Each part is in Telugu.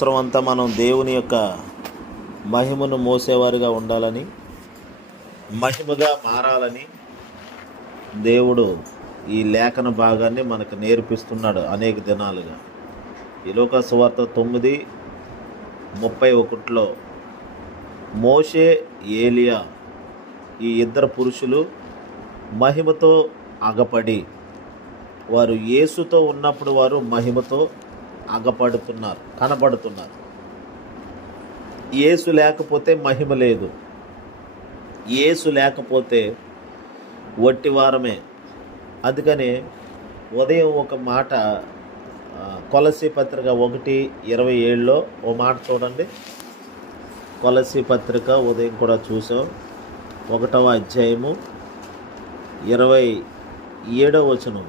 సంవత్సరం అంతా మనం దేవుని యొక్క మహిమను మోసేవారిగా ఉండాలని, మహిమగా మారాలని దేవుడు ఈ లేఖన భాగాన్ని మనకు నేర్పిస్తున్నాడు అనేక దినాలుగా. ఈ లోకా సువార్త 9:31 మోషే, ఏలియా ఈ ఇద్దరు పురుషులు మహిమతో అగపడి, వారు యేసుతో ఉన్నప్పుడు వారు మహిమతో కనపడుతున్నారు. యేసు లేకపోతే మహిమ లేదు. యేసు లేకపోతే వట్టివారమే. అందుకని ఉదయం ఒక మాట, కొలసీ పత్రిక 1:27 ఓ మాట చూడండి. కొలసీ పత్రిక ఉదయం కూడా చూసాం, 1వ అధ్యాయము 27వ వచనం.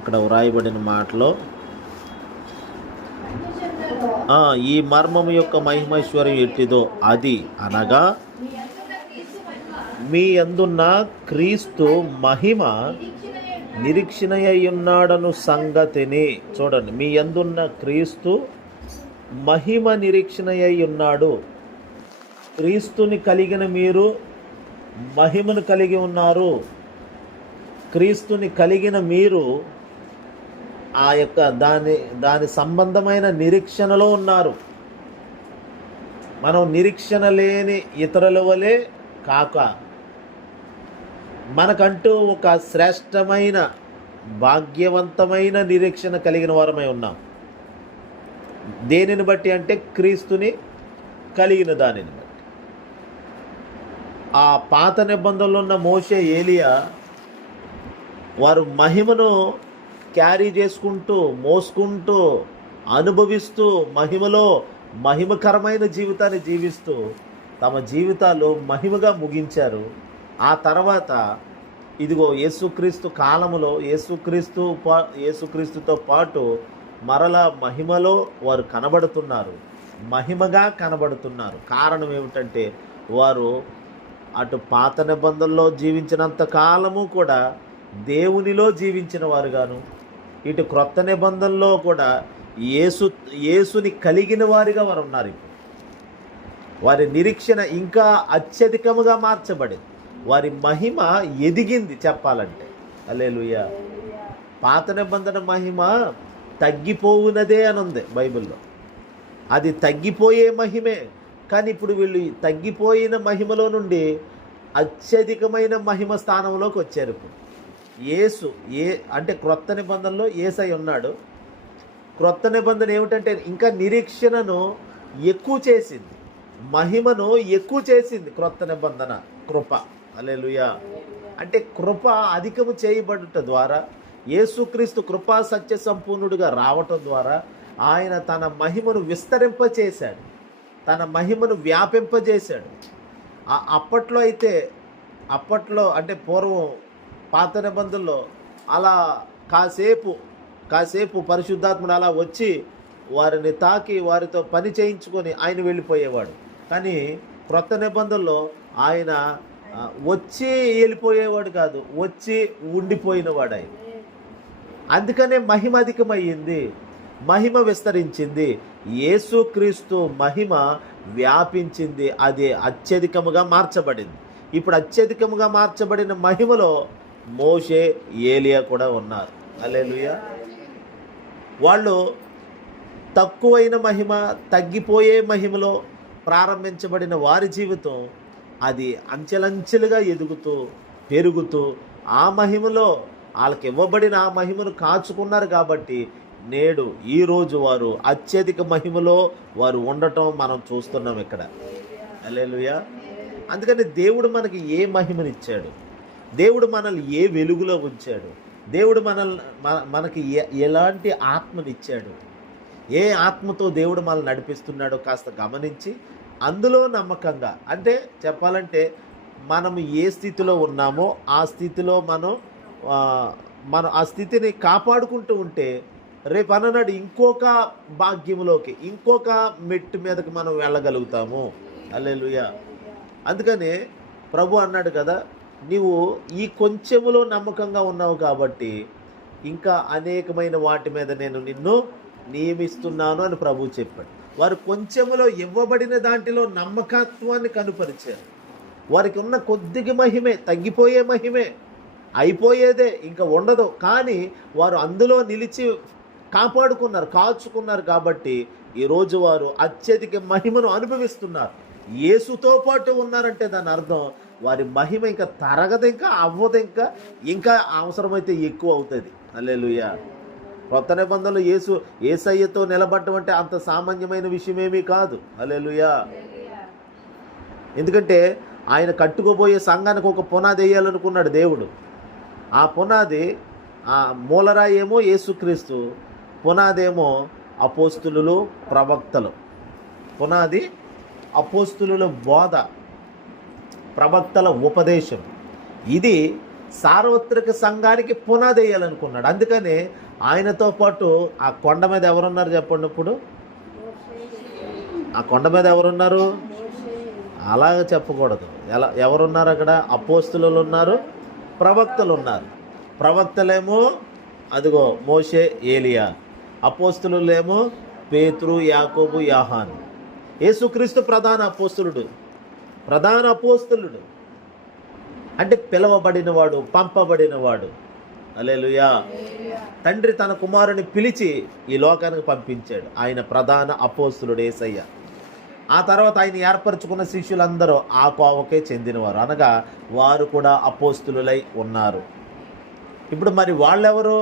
అక్కడ వ్రాయబడిన మాటలో, ఈ మర్మము యొక్క మహిమైశ్వర్యం ఎట్టిదో అది అనగా మీ యందున్న క్రీస్తు మహిమ నిరీక్షణయ్యున్నాడను సంగతిని. చూడండి, మీ యందున్న క్రీస్తు మహిమ నిరీక్షణయ్యున్నాడు. క్రీస్తుని కలిగిన మీరు మహిమను కలిగి ఉన్నారు. క్రీస్తుని కలిగిన మీరు ఆ యొక్క దాని సంబంధమైన నిరీక్షణలో ఉన్నారు. మనం నిరీక్షణ లేని ఇతరుల వలె కాక మనకంటూ ఒక శ్రేష్టమైన భాగ్యవంతమైన నిరీక్షణ కలిగిన వారమై ఉన్నాం. దేనిని బట్టి అంటే క్రీస్తుని కలిగిన దానిని బట్టి. ఆ పాత నిబంధనలో ఉన్న మోషే, ఏలియా వారు మహిమను క్యారీ చేసుకుంటూ, మోసుకుంటూ, అనుభవిస్తూ, మహిమకరమైన జీవితాన్ని జీవిస్తూ తమ జీవితాలు మహిమగా ముగించారు. ఆ తర్వాత ఇదిగో యేసుక్రీస్తు కాలములో యేసుక్రీస్తుతో పాటు మరలా మహిమలో వారు కనబడుతున్నారు, మహిమగా కనబడుతున్నారు. కారణం ఏమిటంటే వారు అటు పాత నిబంధనలో జీవించినంత కాలము కూడా దేవునిలో జీవించిన వారుగాను, ఇటు క్రొత్త నిబంధనలో కూడా యేసుని కలిగిన వారిగా వారు ఉన్నారు. వారి నిరీక్షణ ఇంకా అత్యధికముగా మార్చబడింది. వారి మహిమ ఎదిగింది చెప్పాలంటే. హల్లెలూయా. పాత నిబంధన మహిమ తగ్గిపోవునదే అని ఉంది బైబిల్లో. అది తగ్గిపోయే మహిమే. కానీ ఇప్పుడు వీళ్ళు తగ్గిపోయిన మహిమలో నుండి అత్యధికమైన మహిమ స్థానంలోకి వచ్చారు. ఇప్పుడు యేసు అంటే క్రొత్త నిబంధనలో యేసయ్య ఉన్నాడు. క్రొత్త నిబంధన ఏమిటంటే ఇంకా నిరీక్షణను ఎక్కువ చేసింది, మహిమను ఎక్కువ చేసింది క్రొత్త నిబంధన కృప. హల్లెలూయా. అంటే కృప అధికము చేయబడుట ద్వారా, యేసుక్రీస్తు కృపా సత్య సంపూర్ణుడిగా రావటం ద్వారా ఆయన తన మహిమను విస్తరింపచేశాడు, తన మహిమను వ్యాపింపజేశాడు. అప్పట్లో అంటే పూర్వం పాత నిబంధనలో అలా కాసేపు పరిశుద్ధాత్ముడు అలా వచ్చి వారిని తాకి వారితో పని చేయించుకొని ఆయన వెళ్ళిపోయేవాడు. కానీ క్రొత్త నిబంధనలో ఆయన వచ్చి వెళ్ళిపోయేవాడు కాదు, వచ్చి ఉండిపోయినవాడు ఆయన. అందుకనే మహిమ అధికమయ్యింది, మహిమ విస్తరించింది, యేసుక్రీస్తు మహిమ వ్యాపించింది, అది అత్యధికముగా మార్చబడింది. ఇప్పుడు అత్యధికముగా మార్చబడిన మహిమలో మోషే, ఏలియా కూడా ఉన్నారు. హల్లెలూయా. వాళ్ళు తక్కువైన మహిమ, తగ్గిపోయే మహిమలో ప్రారంభించబడిన వారి జీవితం అది అంచెలంచెలుగా ఎదుగుతూ పెరుగుతూ ఆ మహిమలో వాళ్ళకి ఇవ్వబడిన ఆ మహిమను కాచుకున్నారు. కాబట్టి నేడు ఈరోజు వారు అత్యధిక మహిమలో వారు ఉండటం మనం చూస్తున్నాం ఇక్కడ. హల్లెలూయా. అందుకని దేవుడు మనకి ఏ మహిమనిచ్చాడు, దేవుడు మనల్ని ఏ వెలుగులో ఉంచాడు, దేవుడు మనకి ఎలాంటి ఆత్మనిచ్చాడు, ఏ ఆత్మతో దేవుడు మనల్ని నడిపిస్తున్నాడో కాస్త గమనించి అందులో నమ్మకంగా, అంటే చెప్పాలంటే మనం ఏ స్థితిలో ఉన్నామో ఆ స్థితిలో మనం ఆ స్థితిని కాపాడుకుంటూ ఉంటే రేపు అన్ననాడు ఇంకొక భాగ్యములోకి, ఇంకొక మెట్టు మీదకి మనం వెళ్ళగలుగుతాము. హల్లెలూయా. అందుకనే ప్రభు అన్నాడు కదా, నీవు ఈ కొంచెములో నమ్మకంగా ఉన్నావు కాబట్టి ఇంకా అనేకమైన వాటి మీద నేను నిన్ను నియమిస్తున్నాను అని ప్రభువు చెప్పాడు. వారు కొంచెములో ఇవ్వబడిన దాంట్లో నమ్మకత్వాన్ని కనుపరిచారు. వారికి ఉన్న కొద్దిగా మహిమే, తగ్గిపోయే మహిమే, అయిపోయేదే, ఇంకా ఉండదు. కానీ వారు అందులో నిలిచి కాపాడుకున్నారు, కాచుకున్నారు. కాబట్టి ఈరోజు వారు అత్యధిక మహిమను అనుభవిస్తున్నారు. యేసుతో పాటు ఉన్నారంటే దాని అర్థం వారి మహిమ ఇంకా తరగదు, ఇంకా అవ్వదు, ఇంకా అవసరమైతే ఎక్కువ అవుతుంది. హల్లెలూయా. కొత్త నిబంధనలు యేసయ్యతో నిలబడటం అంటే అంత సామాన్యమైన విషయమేమీ కాదు. హల్లెలూయా. ఎందుకంటే ఆయన కట్టుకోబోయే సంఘానికి ఒక పునాది వేయాలనుకున్నాడు దేవుడు. ఆ పునాది, ఆ మూలరాయి ఏమో యేసుక్రీస్తు, పునాదేమో అపోస్తులు, ప్రవక్తలు. పునాది అపోస్తుల బోధ, ప్రవక్తల ఉపదేశం. ఇది సార్వత్రిక సంఘానికి పునాది వేయాలనుకున్నాడు. అందుకనే ఆయనతో పాటు ఆ కొండ మీద ఎవరున్నారు చెప్పండి. ఇప్పుడు ఆ కొండ మీద ఎవరున్నారు? అలాగ చెప్పకూడదు. ఎవరున్నారు అక్కడ? అపోస్తులు ఉన్నారు, ప్రవక్తలు ఉన్నారు. ప్రవక్తలేమో అదిగో మోషే, ఏలియా. అపోస్తులేమో పేతురు, యాకోబు, యోహాను. యేసుక్రీస్తు ప్రధాన అపోస్తులుడు అంటే పిలవబడినవాడు, పంపబడినవాడు. హల్లెలూయా. తండ్రి తన కుమారుని పిలిచి ఈ లోకానికి పంపించాడు. ఆయన ప్రధాన అపోస్తులుడు యేసయ్య. ఆ తర్వాత ఆయన ఏర్పరచుకున్న శిష్యులందరూ ఆ కోవకే చెందినవారు, అనగా వారు కూడా అపోస్తులులై ఉన్నారు. ఇప్పుడు మరి వాళ్ళెవరు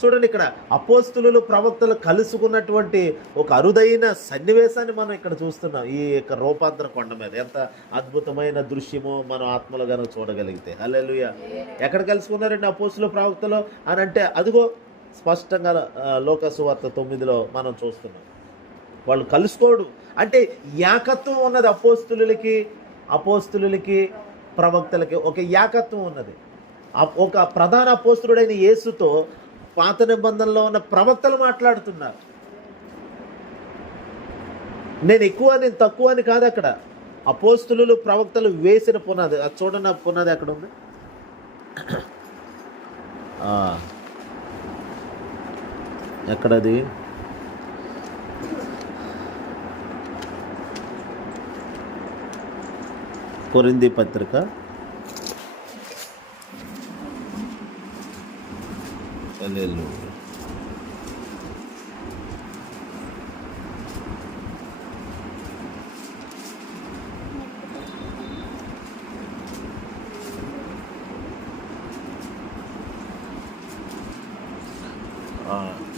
చూడండి. ఇక్కడ అపోస్తులు, ప్రవక్తలు కలుసుకున్నటువంటి ఒక అరుదైన సన్నివేశాన్ని మనం ఇక్కడ చూస్తున్నాం. ఈ యొక్క రూపాంతర కొండ మీద ఎంత అద్భుతమైన దృశ్యమో మనం ఆత్మలో కనుక చూడగలిగితే. హల్లెలూయా. ఎక్కడ కలుసుకున్నారండి అపోస్తులు, ప్రవక్తలు అని అంటే అదిగో స్పష్టంగా లోకా సువార్త 9లో మనం చూస్తున్నాం. వాళ్ళు కలుసుకోడు అంటే ఏకత్వం ఉన్నది. అపోస్తులకి ప్రవక్తలకి ఒక ఏకత్వం ఉన్నది. ఒక ప్రధాన అపోస్తుడైన యేసుతో పాత నిబంధనలో ఉన్న ప్రవక్తలు మాట్లాడుతున్నారు. నేను ఎక్కువ, నేను తక్కువ అని కాదు. అక్కడ అపోస్తులు, ప్రవక్తలు వేసిన పునాది. అది చూడండి, ఆ పునాది ఎక్కడ ఉంది? ఎక్కడది? కొరింథీ పత్రిక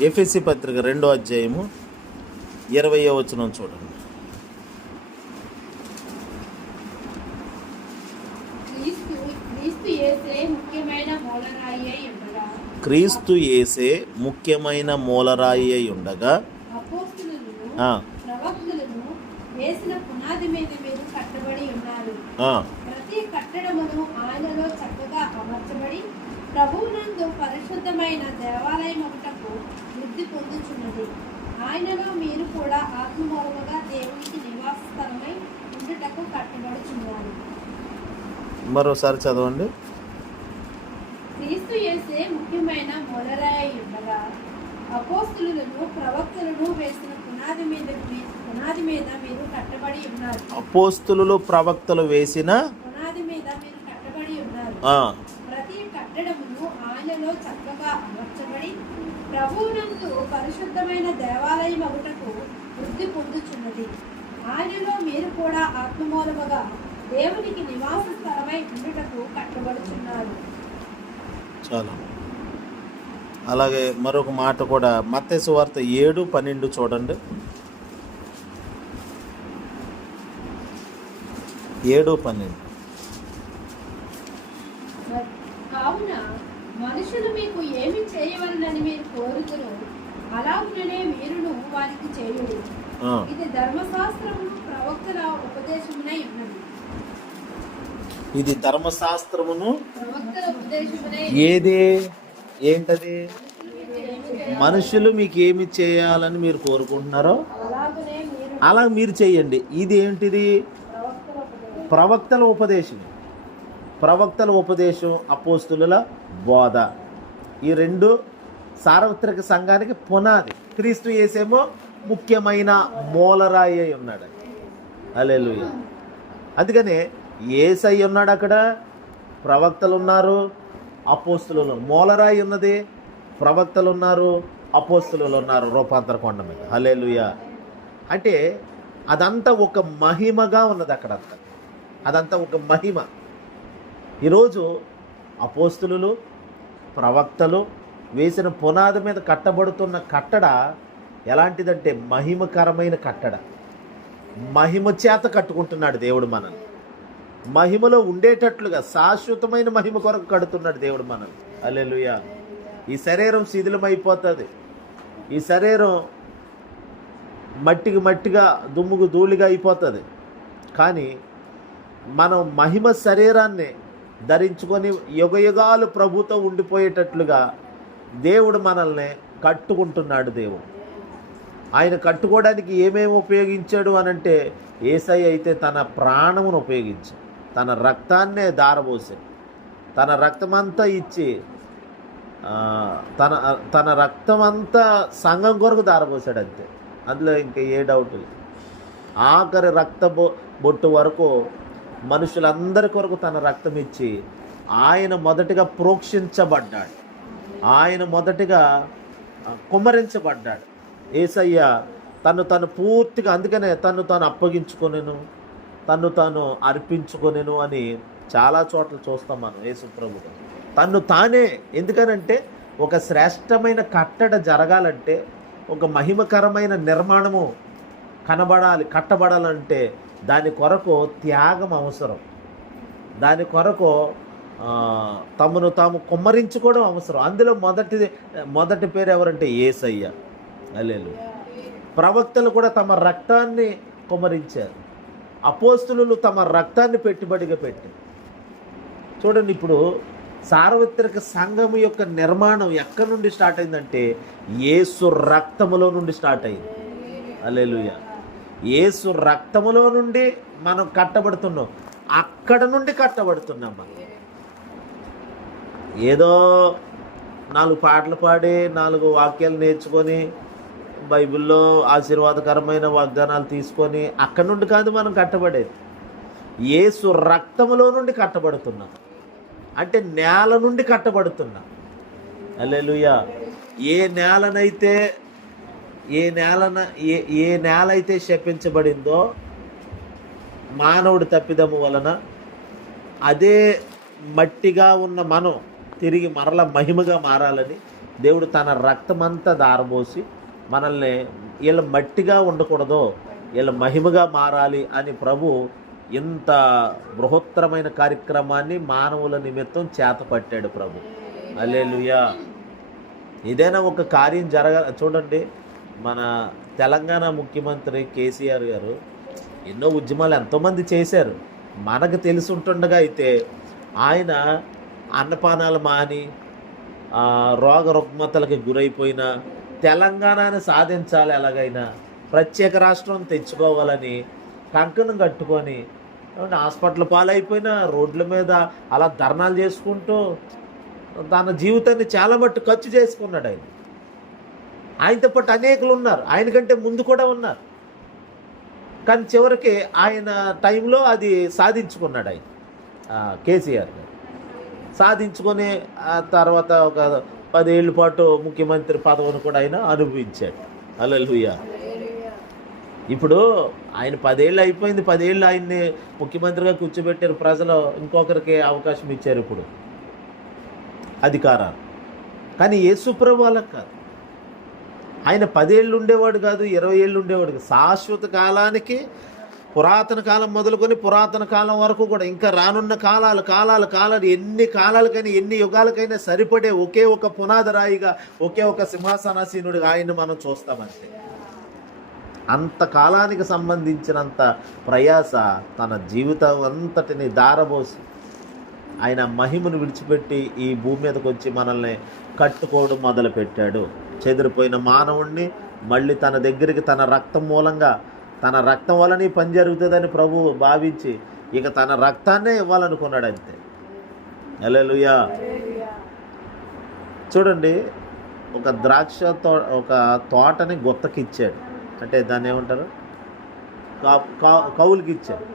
ఎఫెసీ పత్రిక 2వ అధ్యాయము 20వ వచనం చూడండి. క్రీస్తు యేసే ముఖ్యమైన మూలరాయి అయి ఉండగా వేసిన పునాది మీద మీరు కట్టబడి ఉన్నారు. ప్రతి కట్టడమును ఆయనలో చక్కగా అమర్చబడి ప్రభువునందు పరిశుద్ధమైన దేవాలయం ఒకటకు వృద్ధి పొందుచున్నది. ఆయనలో మీరు కూడా ఆత్మమూలముగా దేవునికి నివాస స్థలమై ఉండుటకు కట్టబడుచున్నారు. మరోసారి చదవండి. క్రీస్తు యేసే ముఖ్యమైన మూలరాయి ఉండగా అపోస్తులను, ప్రవక్తలను వేసిన పునాది మీద మీరు కట్టబడి ఉన్నారు. అపోస్తులు, ప్రవక్తలు వేసిన పునాది మీద మీరు కట్టబడి ఉన్నారు. ప్రతి కట్టడమును ఆయనలో చక్కగా అమర్చబడి ప్రభువునందు పరిశుద్ధమైన దేవాలయం ఒకటకు వృద్ధి పొందుచున్నది. ఆయనలో మీరు కూడా ఆత్మమూలముగా దేవునికి నివాస స్థలమై ఉండుటకు కట్టబడుచున్నారు. చాలా. అలాగే మరొక మాట కూడా మత్తయి సువార్త 7:12 చూడండి. 7:12. కావున మనుషులు మీకు ఏమి చేయవలనని మీరు కోరుతురు, అలాగుననే మీరును వారికి చేయుడి. ఇది ధర్మశాస్త్రమును ప్రవక్తల ఉపదేశమునై ఉన్నది. ఇది ధర్మశాస్త్రమును ప్రవక్తల ఉపదేశమునై ఏంటది? మనుషులు మీకు ఏమి చేయాలని మీరు కోరుకుంటున్నారో అలా మీరు చేయండి. ఇది ఏంటిది? ప్రవక్తల ఉపదేశం, అపోస్తుల బోధ. ఈ రెండు సార్వత్రిక సంఘానికి పునాది. క్రీస్తు యేసేమో ముఖ్యమైన మూలరాయి అయి ఉన్నాడు. హల్లెలూయా. అందుకనే యేసయ్య ఉన్నాడు, అక్కడ ప్రవక్తలు ఉన్నారు, అపోస్తులు ఉన్నారు. మూలరాయి ఉన్నది, ప్రవక్తలు ఉన్నారు, అపోస్తులు ఉన్నారు రూపాంతర కొండ మీద. హల్లెలూయా. అంటే అదంతా ఒక మహిమగా ఉన్నది అక్కడంతా. అదంతా ఒక మహిమ. ఈరోజు అపోస్తులు, ప్రవక్తలు వేసిన పునాది మీద కట్టబడుతున్న కట్టడ ఎలాంటిదంటే మహిమకరమైన కట్టడ. మహిమ చేత కట్టుకుంటున్నాడు దేవుడు మనల్ని. మహిమలో ఉండేటట్లుగా శాశ్వతమైన మహిమ కొరకు కడుతున్నాడు దేవుడు మనల్ని. హల్లెలూయా. ఈ శరీరం శిథిలమైపోతుంది. ఈ శరీరం మట్టిగా దుమ్ముకు ధూళిగా అయిపోతుంది. కానీ మనం మహిమ శరీరాన్ని ధరించుకొని యుగయుగాలు ప్రభుతో ఉండిపోయేటట్లుగా దేవుడు మనల్ని కట్టుకుంటున్నాడు. దేవుడు ఆయన కట్టుకోవడానికి ఏమేమి ఉపయోగించాడు అనంటే, యేసయ్య అయితే తన ప్రాణమును ఉపయోగించాడు, తన రక్తాన్నే దారబోసాడు, తన రక్తమంతా ఇచ్చి తన రక్తమంతా సంఘం కొరకు దారబోసాడు. అంతే, అందులో ఇంకా ఏ డౌట్ లేదు. ఆఖరి బొట్టు వరకు మనుషులందరి కొరకు తన రక్తం ఇచ్చి ఆయన మొదటిగా ప్రోక్షించబడ్డాడు, ఆయన మొదటిగా కుమ్మరించబడ్డాడు. యేసయ్య తను పూర్తిగా, అందుకనే తను అప్పగించుకొనెను, తను అర్పించుకొనెను అని చాలా చోట్ల చూస్తాం మనం. యేసు ప్రభు తను తానే, ఎందుకనంటే ఒక శ్రేష్టమైన కట్టడ జరగాలంటే, ఒక మహిమకరమైన నిర్మాణము కట్టబడాలంటే దాని కొరకు త్యాగం అవసరం. దాని కొరకు తమను తాము కుమ్మరించుకోవడం అవసరం. అందులో మొదటి పేరు ఎవరంటే యేసయ్య. హల్లెలూయా. ప్రవక్తలు కూడా తమ రక్తాన్ని కుమ్మరించారు. అపోస్తులు తమ రక్తాన్ని పెట్టుబడిగా పెట్టారు. చూడండి, ఇప్పుడు సార్వత్రిక సంఘము యొక్క నిర్మాణం ఎక్కడి నుండి స్టార్ట్ అయిందంటే యేసు రక్తములో నుండి స్టార్ట్ అయింది. హల్లెలూయా. యేసు రక్తములో నుండి మనం కట్టబడుతున్నాం. అక్కడ నుండి కట్టబడుతున్నాం. మనం ఏదో 4 పాటలు పాడి 4 వాక్యాలు నేర్చుకొని బైబిల్లో ఆశీర్వాదకరమైన వాగ్దానాలు తీసుకొని అక్కడ నుండి కాదు మనం కట్టబడేది. యేసు రక్తములో నుండి కట్టబడుతున్నాం. అంటే నేల నుండి కట్టబడుతున్నాం. హల్లెలూయా. ఏ నేల అయితే శపించబడిందో మానవుడి తప్పిదము వలన, అదే మట్టిగా ఉన్న మనం తిరిగి మరల మహిమగా మారాలని దేవుడు తన రక్తమంతా దారబోసి మనల్ని వీళ్ళ మట్టిగా ఉండకూడదో, వీళ్ళ మహిమగా మారాలి అని ప్రభు ఇంత బృహత్తరమైన కార్యక్రమాన్ని మానవుల నిమిత్తం చేతపట్టాడు ప్రభు. హల్లెలూయా. ఏదైనా ఒక కార్యం చూడండి, మన తెలంగాణ ముఖ్యమంత్రి కేసీఆర్ గారు ఎన్నో ఉద్యమాలు ఎంతోమంది చేశారు. మనకు తెలిసి ఉంటుండగా అయితే ఆయన అన్నపానాలు మాని రోగ రుగ్మతలకు గురైపోయిన తెలంగాణని సాధించాలి, ఎలాగైనా ప్రత్యేక రాష్ట్రం తెచ్చుకోవాలని కంకణం కట్టుకొని హాస్పిటల్ పాలైపోయిన రోడ్ల మీద అలా ధర్నాలు చేసుకుంటూ తన జీవితాన్ని చాలా మట్టు ఖర్చు చేసుకున్నాడు. ఆయనతో పాటు అనేకులు ఉన్నారు, ఆయన కంటే ముందు కూడా ఉన్నారు. కానీ చివరికి ఆయన టైంలో అది సాధించుకున్నాడు. ఆయన కేసీఆర్ గారు సాధించుకొని ఆ తర్వాత ఒక 10 ఏళ్ళ పాటు ముఖ్యమంత్రి పదవిని కూడా ఆయన అనుభవించాడు. హల్లెలూయా. ఇప్పుడు ఆయన 10 ఏళ్ళు అయిపోయింది. 10 ఏళ్ళు ఆయన్ని ముఖ్యమంత్రిగా కూర్చోబెట్టారు ప్రజలు. ఇంకొకరికి అవకాశం ఇచ్చారు ఇప్పుడు అధికారాలు. కానీ యేసు ప్రభు అలా కాదు. ఆయన 10 ఏళ్ళు ఉండేవాడు కాదు, 20 ఏళ్ళు ఉండేవాడు కాదు. శాశ్వత కాలానికి, పురాతన కాలం మొదలుకొని పురాతన కాలం వరకు కూడా, ఇంకా రానున్న కాలాలు ఎన్ని కాలాలకైనా ఎన్ని యుగాలకైనా సరిపడే ఒకే ఒక పునాది రాయిగా, ఒకే ఒక సింహాసనాసీనుడిగా ఆయన్ని మనం చూస్తామంటే, అంత కాలానికి సంబంధించినంత ప్రయాస తన జీవితం అంతటిని దారబోసి ఆయన మహిమను విడిచిపెట్టి ఈ భూమి మీదకి వచ్చి మనల్ని కట్టుకోవడం మొదలుపెట్టాడు. చెదిరిపోయిన మానవుణ్ణి మళ్ళీ తన దగ్గరికి తన రక్తం మూలంగా, తన రక్తం వలన పని జరుగుతుందని ప్రభువు భావించి ఇక తన రక్తాన్నే ఇవ్వాలనుకున్నాడు. అంతే. హల్లెలూయా. చూడండి, ఒక ఒక తోటని గుత్తకిచ్చాడు. అంటే దాన్ని ఏమంటారు, కౌలుకి ఇచ్చాడు.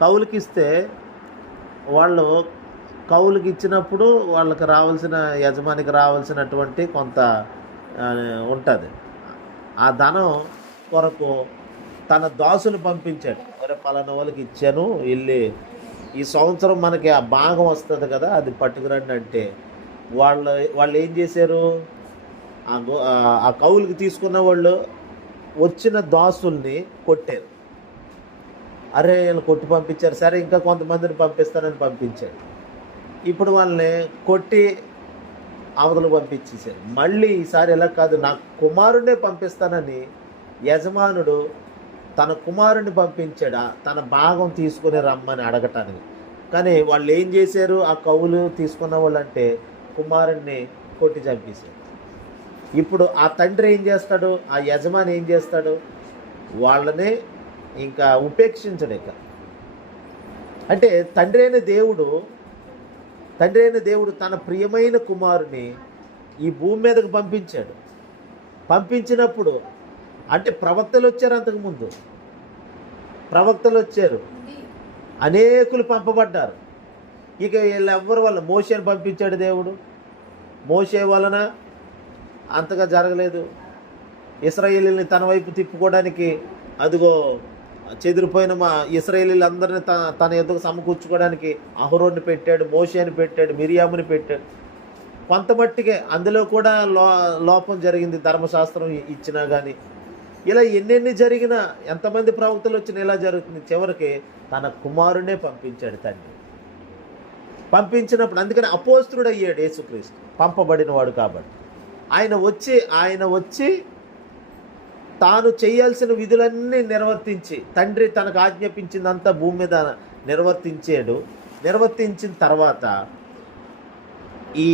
కౌలుకి ఇస్తే వాళ్ళు కౌలుకి ఇచ్చినప్పుడు వాళ్ళకి రావాల్సిన, యజమానికి రావాల్సినటువంటి కొంత ఉంటుంది. ఆ ధనం కొరకు తన దాసులు పంపించాడు. మరి పలానా వాళ్ళకి ఇచ్చాను, వెళ్ళి ఈ సంవత్సరం మనకి ఆ భాగం వస్తుంది కదా, అది పట్టుకురండి అంటే వాళ్ళు ఏం చేశారు, ఆ కౌలుకి తీసుకున్న వాళ్ళు వచ్చిన దాసుల్ని కొట్టారు. అరే వీళ్ళు కొట్టి పంపించారు, సరే ఇంకా కొంతమందిని పంపిస్తానని పంపించారు. ఇప్పుడు వాళ్ళని కొట్టి అవతలు పంపించేశారు. మళ్ళీ ఈసారి ఎలా కాదు, నా కుమారుడినే పంపిస్తానని యజమానుడు తన కుమారుడిని పంపించాడు తన భాగం తీసుకుని రమ్మని అడగటానికి. కానీ వాళ్ళు ఏం చేశారు, ఆ కౌలు తీసుకున్న వాళ్ళు అంటే కుమారుడిని కొట్టి చంపేశారు. ఇప్పుడు ఆ తండ్రి ఏం చేస్తాడు, ఆ యజమాని ఏం చేస్తాడు, వాళ్ళని ఇంకా ఉపేక్షించడు. ఇక అంటే తండ్రి అయిన దేవుడు తన ప్రియమైన కుమారుని ఈ భూమి మీదకు పంపించాడు. పంపించినప్పుడు అంటే ప్రవక్తలు వచ్చారు, అంతకుముందు ప్రవక్తలు వచ్చారు, అనేకులు పంపబడ్డారు. ఇక వీళ్ళెవ్వరి వల్ల మోషేని పంపించాడు దేవుడు. మోషే వలన అంతగా జరగలేదు. ఇశ్రాయేలీని తన వైపు తిప్పుకోవడానికి అదిగో చెదిరిపోయిన మా ఇశ్రాయేలీలందరినీ తన ఎదుగు సమకూర్చుకోవడానికి అహరోన్ని పెట్టాడు, మోషేని పెట్టాడు, మిరియాముని పెట్టాడు. కొంతమట్టికే అందులో కూడా లోపం జరిగింది, ధర్మశాస్త్రం ఇచ్చినా కానీ. ఇలా ఎన్నెన్ని జరిగినా, ఎంతమంది ప్రవక్తలు వచ్చినా ఇలా జరుగుతుంది. చివరికి తన కుమారునే పంపించాడు తండ్రి. పంపించినప్పుడు అందుకని అపోస్తులుడు అయ్యాడు యేసుక్రీస్తు, పంపబడిన వాడు కాబట్టి. ఆయన వచ్చి తాను చేయాల్సిన విధులన్నీ నిర్వర్తించి, తండ్రి తనకు ఆజ్ఞాపించిందంతా భూమి మీద నిర్వర్తించిన తర్వాత ఈ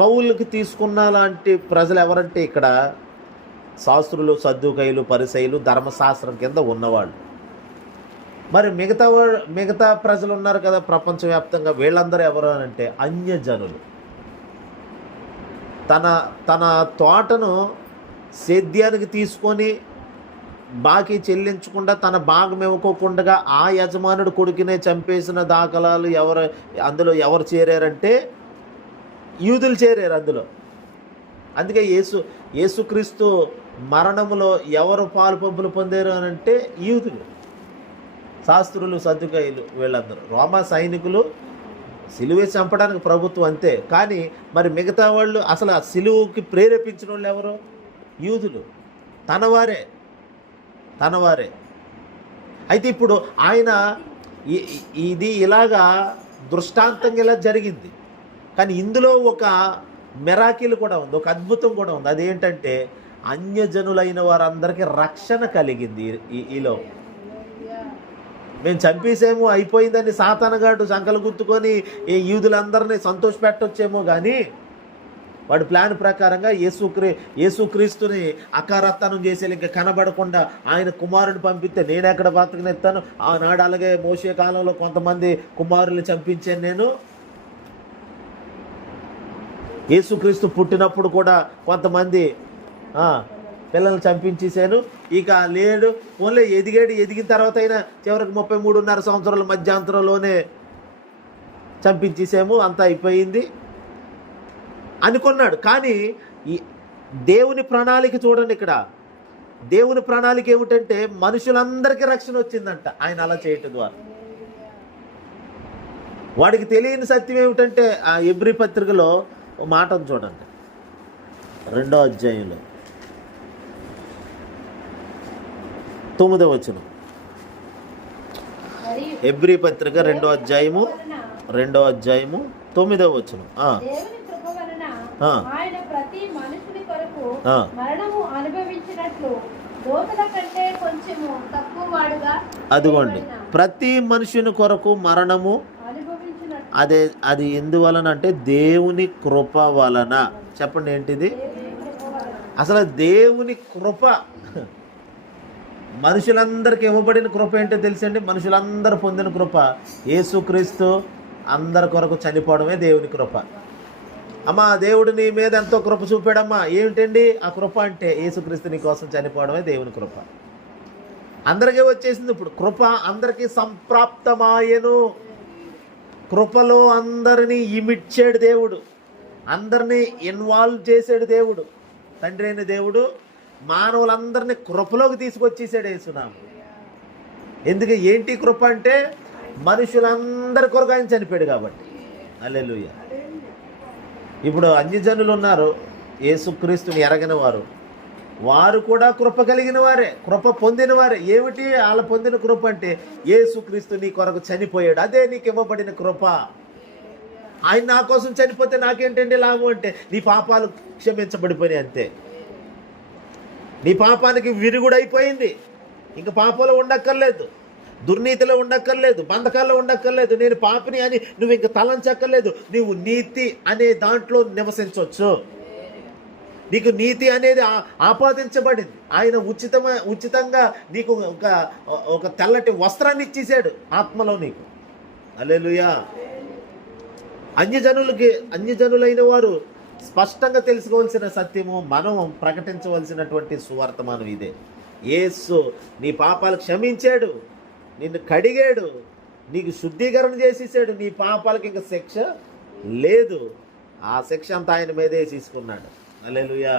కౌలుకి తీసుకున్న లాంటి ప్రజలు ఎవరంటే ఇక్కడ శాస్త్రులు, సద్దూకయ్యులు, పరిసయ్యులు, ధర్మశాస్త్రం కింద ఉన్నవాళ్ళు. మరి మిగతా ప్రజలు ఉన్నారు కదా ప్రపంచవ్యాప్తంగా, వీళ్ళందరూ ఎవరు అంటే అన్యజనులు. తన తోటను సేద్యానికి తీసుకొని బాకీ చెల్లించకుండా, తన భాగం ఇవ్వకోకుండా ఆ యజమానుడు కొడుకునే చంపేసిన దాఖలాలు అందులో ఎవరు చేరారంటే యూదులు చేరారు అందులో. అందుకే యేసుక్రీస్తు మరణములో ఎవరు పాలు పంపులు పొందారు అని అంటే యూదులు, శాస్త్రులు, సద్దుకాయులు, వీళ్ళందరూ. రోమా సైనికులు సిలువే చంపడానికి ప్రభుత్వం అంతే. కానీ మరి మిగతా వాళ్ళు అసలు ఆ సిలువుకి ప్రేరేపించిన వాళ్ళు ఎవరు? యూదులు, తనవారే. అయితే ఇప్పుడు ఆయన ఇది ఇలాగా దృష్టాంతంగా ఇలా జరిగింది. కానీ ఇందులో ఒక మిరాకిల్ కూడా ఉంది, ఒక అద్భుతం కూడా ఉంది. అదేంటంటే అన్యజనులైన వారందరికీ రక్షణ కలిగింది. ఈలో మేము చంపేసేమో అయిపోయిందని సాతానగాడు సంకలు గుర్తుకొని ఈ యూదులందరినీ సంతోషపెట్టొచ్చేమో, కానీ వాడి ప్లాన్ ప్రకారంగా యేసుక్రీస్తుని అకారత్నం చేసేది ఇంకా కనబడకుండా ఆయన కుమారుని పంపిస్తే నేను ఎక్కడ బతకనెత్తాను. ఆనాడు అలాగే మోషే కాలంలో కొంతమంది కుమారులు చంపించాను నేను. యేసుక్రీస్తు పుట్టినప్పుడు కూడా కొంతమంది పిల్లల్ని చంపించేశాను. ఇక లేడు, ఓన్లీ ఎదిగిన తర్వాత అయినా చివరికి 33.5 సంవత్సరాల మధ్యాంతరంలోనే చంపించేసాము, అంతా అయిపోయింది అనుకున్నాడు. కానీ ఈ దేవుని ప్రణాళిక చూడండి. ఇక్కడ దేవుని ప్రణాళిక ఏమిటంటే మనుషులందరికీ రక్షణ వచ్చిందంట ఆయన అలా చేయటం ద్వారా. వాడికి తెలియని సత్యం ఏమిటంటే ఆ ఎబ్రీ పత్రికలో ఓ మాటను చూడండి, 2వ అధ్యాయంలో 9వ వచనం. ఎబ్రీ పత్రిక 2వ అధ్యాయము 9వ వచనం. ఆయన ప్రతి మనుషుని కొరకు మరణము అనుభవించినట్లు దూతల కంటే కొంచెము తక్కువ వాడుగా. అదిగోండి, ప్రతి మనుషుని కొరకు మరణము అది ఎందువలన అంటే దేవుని కృప వలన. చెప్పండి ఏంటిది? అసలు దేవుని కృప. మనుషులందరికి ఇవ్వబడిన కృప ఏంటో తెలుసండి? మనుషులందరూ పొందిన కృప యేసుక్రీస్తు అందరి కొరకు చనిపోవడమే దేవుని కృప. అమ్మా దేవుడు నీ మీద ఎంతో కృప చూపాడమ్మా. ఏమిటండి ఆ కృప అంటే? యేసుక్రీస్తు నీ కోసం చనిపోవడమే దేవుని కృప. అందరికీ వచ్చేసింది ఇప్పుడు కృప, అందరికీ సంప్రాప్తమాయను. కృపలో అందరినీ ఇమిడ్చాడు దేవుడు, అందరినీ ఇన్వాల్వ్ చేసాడు దేవుడు. తండ్రి అయిన దేవుడు మానవులందరినీ కృపలోకి తీసుకొచ్చేసాడు యేసునామం. ఎందుకు ఏంటి కృప అంటే? మనుషులందరి కొరకు ఆయన చనిపోయాడు కాబట్టి. హల్లెలూయా. ఇప్పుడు అన్యజనులు ఉన్నారు, యేసుక్రీస్తుని ఎరగని వారు, వారు కూడా కృప కలిగిన వారే, కృప పొందిన వారే. ఏమిటి వాళ్ళ పొందిన కృప అంటే? యేసుక్రీస్తు నీ కొరకు చనిపోయాడు, అదే నీకు ఇవ్వబడిన కృప. ఆయన నా కోసం చనిపోతే నాకేంటండి లాభం అంటే? నీ పాపాలు క్షమించబడిపోయినాయి అంతే. నీ పాపానికి విరుగుడైపోయింది, ఇంక పాపంలో ఉండక్కర్లేదు, దుర్నీతిలో ఉండక్కర్లేదు, బంధకాల్లో ఉండక్కర్లేదు, నేను పాపిని అని నువ్వు ఇంక తలంచక్కర్లేదు. నువ్వు నీతి అనే దాంట్లో నివసించవచ్చు. నీకు నీతి అనేది ఆపాదించబడింది. ఆయన ఉచితంగా నీకు ఒక తెల్లటి వస్త్రాన్ని ఇచ్చేసాడు ఆత్మలో నీకు. హల్లెలూయా. అన్యజనులైన వారు స్పష్టంగా తెలుసుకోవాల్సిన సత్యము, మనం ప్రకటించవలసినటువంటి సువార్తమానం ఇదే. యేసు నీ పాపాలు క్షమించాడు, నిన్ను కడిగాడు, నీకు శుద్ధీకరణ చేసేసాడు. నీ పాపాలకు ఇంకా శిక్ష లేదు, ఆ శిక్ష అంతా ఆయన మీదే తీసుకున్నాడు. హల్లెలూయా.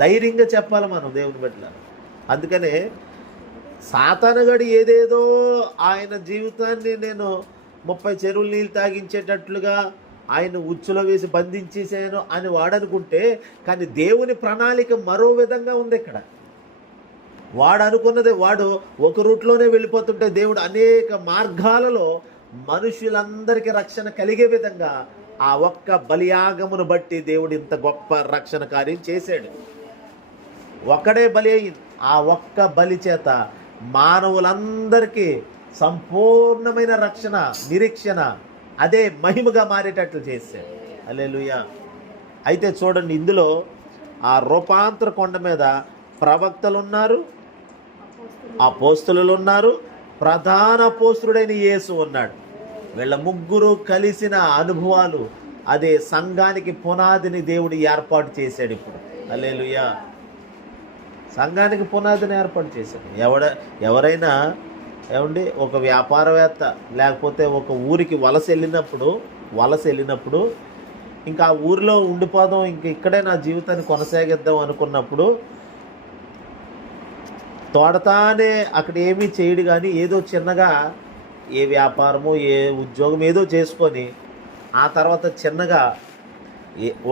ధైర్యంగా చెప్పాలి మనం దేవుని బిడ్డలు. అందుకనే సాతానుగాడు ఏదేదో ఆయన జీవితాన్ని నేను 30 చెరువులు నీళ్ళు తాగించేటట్లుగా ఆయన ఉచ్చులో వేసి బంధించేసాను అని వాడనుకుంటే, కానీ దేవుని ప్రణాళిక మరో విధంగా ఉంది ఇక్కడ. వాడు అనుకున్నదే, వాడు ఒక రూట్లోనే వెళ్ళిపోతుంటే దేవుడు అనేక మార్గాలలో మనుషులందరికీ రక్షణ కలిగే విధంగా ఆ ఒక్క బలియాగమును బట్టి దేవుడు ఇంత గొప్ప రక్షణ కార్యం చేశాడు. ఒక్కడే బలి అయింది, ఆ ఒక్క బలి చేత మానవులందరికీ సంపూర్ణమైన రక్షణ, నిరీక్షణ, అదే మహిమగా మారేటట్లు చేశాడు. హల్లెలూయా. అయితే చూడండి, ఇందులో ఆ రూపాంతర కొండ మీద ప్రవక్తలు ఉన్నారు, అపోస్తలులు ఉన్నారు, ప్రధాన అపోస్తలుడైన యేసు ఉన్నాడు. వీళ్ళ ముగ్గురు కలిసిన అనుభవాలు, అదే సంఘానికి పునాదిని దేవుడు ఏర్పాటు చేశాడు ఇప్పుడు. హల్లెలూయా. సంఘానికి పునాదిని ఏర్పాటు చేశాడు. ఎవరైనా ఏమండి, ఒక వ్యాపారవేత్త లేకపోతే ఒక ఊరికి వలస వెళ్ళినప్పుడు ఇంకా ఆ ఊరిలో ఉండిపోదాం, ఇంక ఇక్కడే నా జీవితాన్ని కొనసాగిద్దాం అనుకున్నప్పుడు తోడతానే అక్కడ ఏమీ చేయడు, కానీ ఏదో చిన్నగా ఏ వ్యాపారము ఏ ఉద్యోగం ఏదో చేసుకొని ఆ తర్వాత చిన్నగా